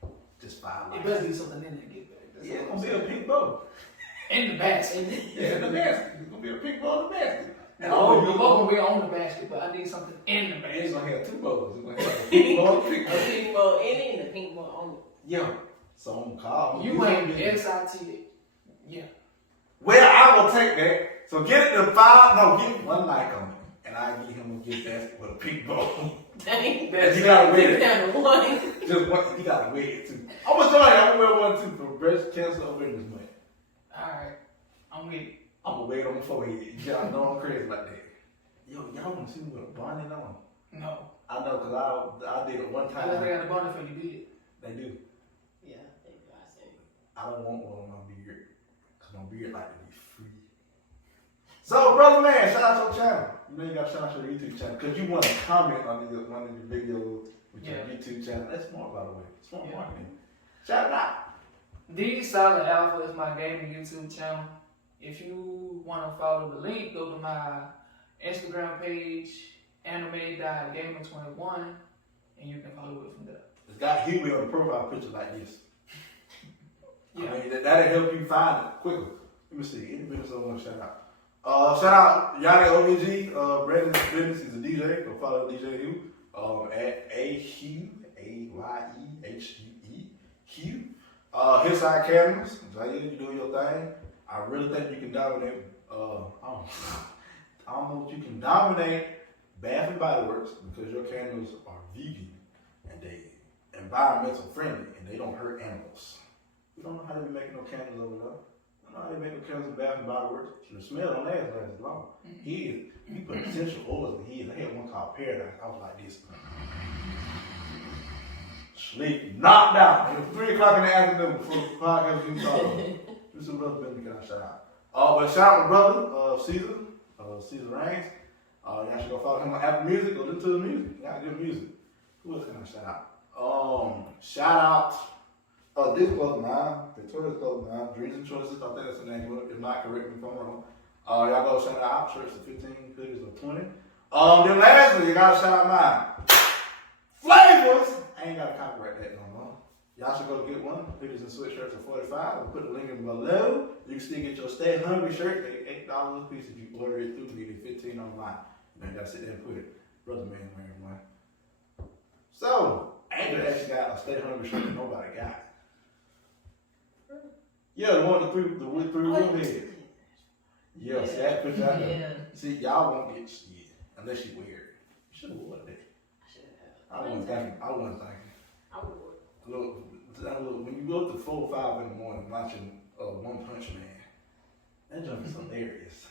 it. Just 5 It likes. better be something in there. Get back. That's Yeah, it's all I'm gonna be a saying. pink bow. In the basket. Yeah, in the basket. It's gonna be a pink bow in the basket. And Oh, the both will be on the basket, but I need something in the It's basket. gonna have 2 bows. It's gonna have a pink bow and a pink A bow. pink bow in it and a pink bow on it. Yeah. So I'm gonna call. You ain't SIT. Yeah. Well, I will take that. So get it to 5. No, get 1 like on it, and I give him a gift basket with a pink bow. Dang. And you gotta wear it. Down to one. Just one. You gotta wear it too. I'm gonna join. I'm gonna wear one too for breast cancer awareness month. Alright. I'm with it. I'm gonna wear it on my forehead. Y'all know I'm crazy like that. Yo, y'all wanna see me with a bonnet on? No. I know, cause I did it one I time. never got a bonnet for you, did. They do. Yeah, thank you. I said. I don't want one on my beard, cause my beard like to be free. So, brother man, shout out to your channel. You know you gotta shout out your YouTube channel, cause you want to comment on one of the videos with your YouTube channel. That's smart, by the way. Smart marketing. Shout it out. The Solid Alpha is my gaming YouTube channel. If you want to follow the link, go to my Instagram page, anime.gamer21, and you can follow it from there. It's got Huey on the profile picture like this. Yeah. I mean, that'll help you find it quicker. Let me see. Any business I want to shout out. Shout out Yanni OVG. Brandon's business is a DJ. Go follow DJ Hugh. At AYEHUE. Hugh. Hillside Cameras. Jair, you doing your thing. I really think you can dominate. I don't know if you can dominate Bath and Body Works because your candles are vegan and they environmental friendly and they don't hurt animals. We don't know how they be making no candles over there. I don't know how they make no candles in Bath and Body Works. The smell don't last as long. He put essential oils in his. I had one called Paradise. I was like this. Sleep, knocked out. It was 3 o'clock in the afternoon before the podcast was started. This is another business can I shout out. But shout out my brother, Caesar Rains. Y'all should go follow him on Apple Music. Go listen to the music. He got good music. Who else can I shout out? Shout out. This close now. Victoria's close now. Dreams and Choices. I think that's the name of it. If not, correct me if I'm wrong. Y'all go shout out. Shirts of 15, hoodies of 20. Then lastly, you gotta shout out mine. Flavors. I ain't gotta copyright that no more. Y'all should go get one. Hoodies and sweatshirts are 45. I'll put the link in below. You can still get your Stay Hungry shirt. They $8 a piece if you order it through me. They $15 online. You ain't gotta sit there and put it. Brother man wearing one. So, Angel actually got a Stay Hungry shirt that nobody got. Yeah, the one with 3 room heads. Yeah, see that picture out there. Yeah. See, y'all won't get shit unless you wear it. You should have worn that. I wasn't thinking. I would. Look, when you go up to 4 or 5 in the morning watching One Punch Man, that junk is hilarious.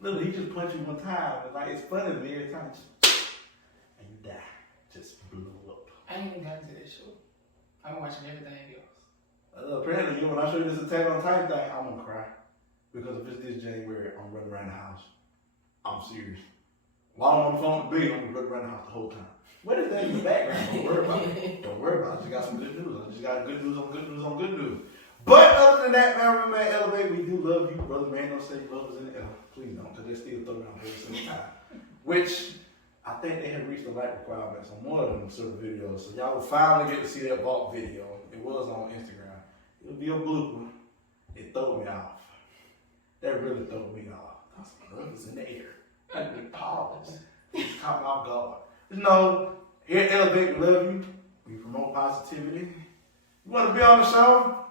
Literally, he just punch you one time, and like it's funny to me every time, and you die, just blew up. I ain't even got into that show. I'm watching everything else. Apparently, when I show you this Attack on Titan thing, I'm gonna cry because if it's this January, I'm running around the house. I'm serious. While I'm on the phone with B, I'm gonna run around the house the whole time. What is that in the background? Don't worry about it. Don't worry about it. I just got some good news. I just got good news on good news on good news. But other than that, man, remember at Elevate, we do love you. Brother man, don't say love us in the please don't, because they still throw around every single time. Which I think they have reached the like requirements on more of them certain videos. So y'all will finally get to see that vault video. It was on Instagram. It'll be a blooper. It threw me off. That really threw me off. I was like, love is in the air. And we pause. It's caught me off guard. You know, here at Elevate, we love you. We promote positivity. You want to be on the show?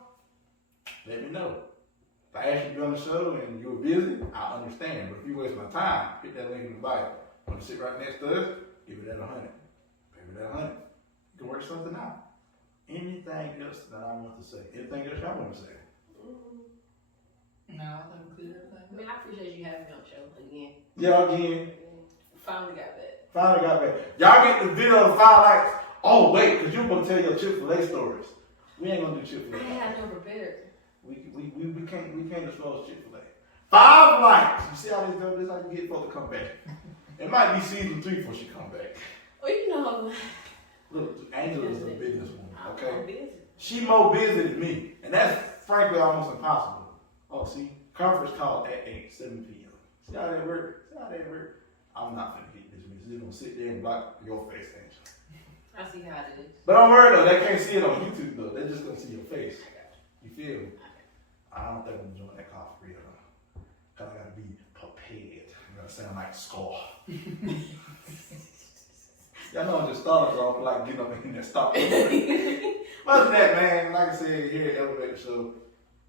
Let me know. If I ask you to be on the show and you're busy, I understand. But if you waste my time, hit that link in the bio. Want to sit right next to us? Give it that 100. Give it that 100. You can work something out. Anything else that I want to say? Anything else y'all want to say? No, I think we cleared everything. I mean, I appreciate you having me on the show again. Yeah, again. Finally got back. Finally got back. Y'all get the video of 5 likes. Oh, wait, because you're going to tell your Chick-fil-A stories. We ain't gonna do I Chick-fil-A. had no prepared. We can't disclose Chick-fil-A. 5 likes. You see how this goes? This how you get folks to come back. It might be season 3 before she come back. Well, you know. Look, Angela is a businesswoman, I'm okay? busy. She more busy than me, and that's frankly almost impossible. Oh, see, conference call at 7 p.m. See how that work? I'm not gonna get this message. Just gonna sit there and block your face, Angela. I see how it is. But don't worry though, they can't see it on YouTube though. They're just gonna see your face. You feel me? I don't think I'm enjoying that call for real though. Cause I gotta be prepared. I'm gonna sound like Scar. Y'all know I'm just starting, so I don't feel like getting up in there stop. Other than that, man, like I said, here at Elevator Show,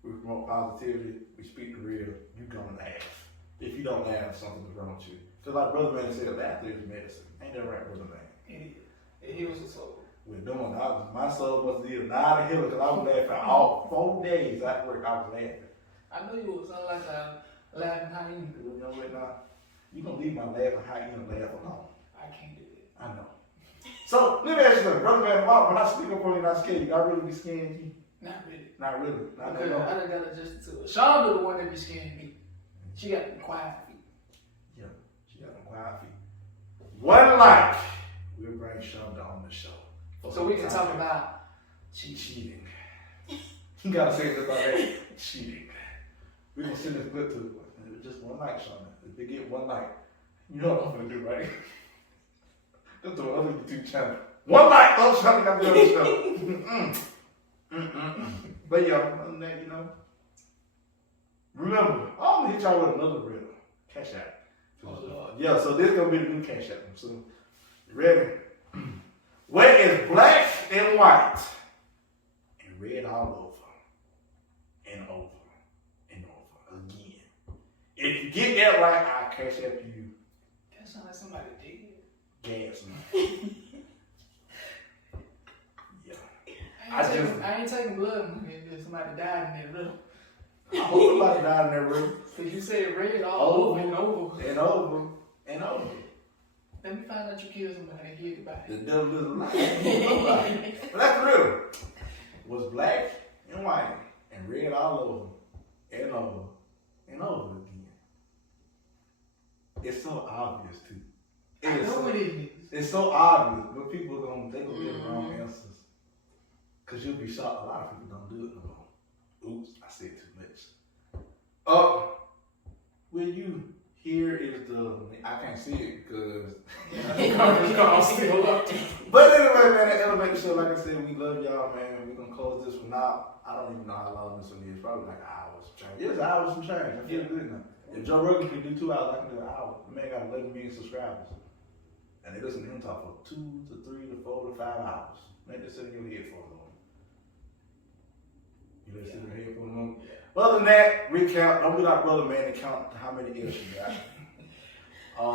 we promote positivity, we speak the real, you gonna laugh. If you don't laugh, something's wrong with you. Cause like Brother Man said, laughter is medicine. Ain't that right, Brother Man? It heals the soul. We're doing my soul was either die or heal because I was laughing all 4 days at work. I was laughing. I know you was sound like a laughing hyena. You know what now? You gonna leave my laughing hyena laugh alone. I can't do it. I know. So let me ask you something, Brother Man. When I speak up on you, not scared. You I really be scared you? Not really. Not really. Not Because no. I done got adjusted to it. Sean the one that be scaring me. She got the quiet feet. Yeah, she got them quiet feet. One like, we'll bring Shonda on the show. So we can talk about cheating. Cheating. You gotta say this about that. Cheating. We're gonna send this clip to her. Just one like, Shonda. If they get one like, you know what I'm gonna do, right? Go to another YouTube channel. One like, oh, Shonda got the other show. But yeah, other than that, you know. Remember, I'm gonna hit y'all with another riddle. Cash App. Oh, Lord. Yeah, so this gonna be the new Cash App. So, you ready? Where is black and white and red all over and over and over again? If you get that right, I'll Cash App you That sound like somebody did. gas money. Yeah. I ain't taking blood money if somebody died in that riddle. I hope somebody died in that room. Cause you said red all over and over. And over and over. Let me find out you killed somebody and get it back. The devil is a lie. But that's the riddle. Was black and white and red all over and over and over again. It's so obvious too. I know what it is. It's so obvious, but people they gonna get the wrong answers. Cause you'll be shocked. A lot of people don't do it no more. Oops, I said too much. Will you? Here is the. I can't see it because. Still up. But anyway, man, the Elevator Show, like I said, we love y'all, man. We're gonna close this one out. I don't even know how long this one is. Probably like hours of change. It's hours of change. I feel good now. If Joe Rogan can do 2 hours, I can do an hour. The man got 11 million subscribers. And they listen to him talk for 2 to 3 to 4 to 5 hours. Man, just sit in your head for a moment. You let it sit in your head for a moment? Yeah. Other than that, recount. Don't be like Brother Man and count how many L's you got.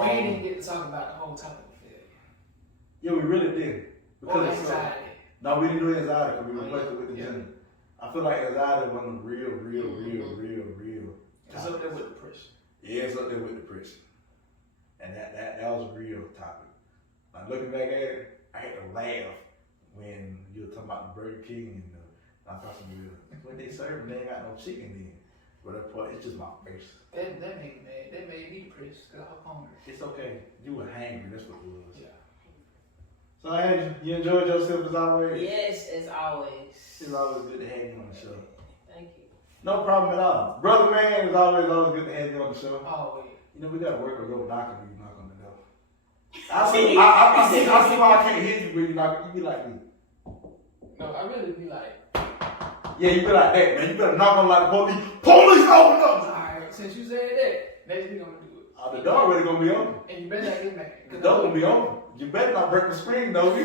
We didn't even get to talk about the whole topic of failure. Yeah, we really did. Or Because anxiety. no, we didn't do anxiety because we replaced it with the Yeah. gender. I feel like anxiety is one of the real. It's up there with depression. Yeah, it's up there with depression. And that was a real topic. Like looking back at it, I had to laugh when you were talking about the Burger King and I thought some real. What they serve, they ain't got no chicken in. But that part, it's just my face. That made me mad. That made me depressed because I was hungry. It's okay. You were hangry. That's what it was. Yeah. So, Angel, you enjoyed yourself as always? Yes, as always. It's always good to have you on the show. Thank you. No problem at all. Brother Man, it's always good to have you on the show. Always. You know, we got to work a little knock when you knock on the door. I see why I can't hear you when you knock. You be like me. No, I really be like, Yeah, you be like that, man. You better knock on like police. Police, open up! alright, since you said that, next week I'm gonna do it. The door already gonna be open. And you better not get mad. The door gonna be open. You better not break the screen, though.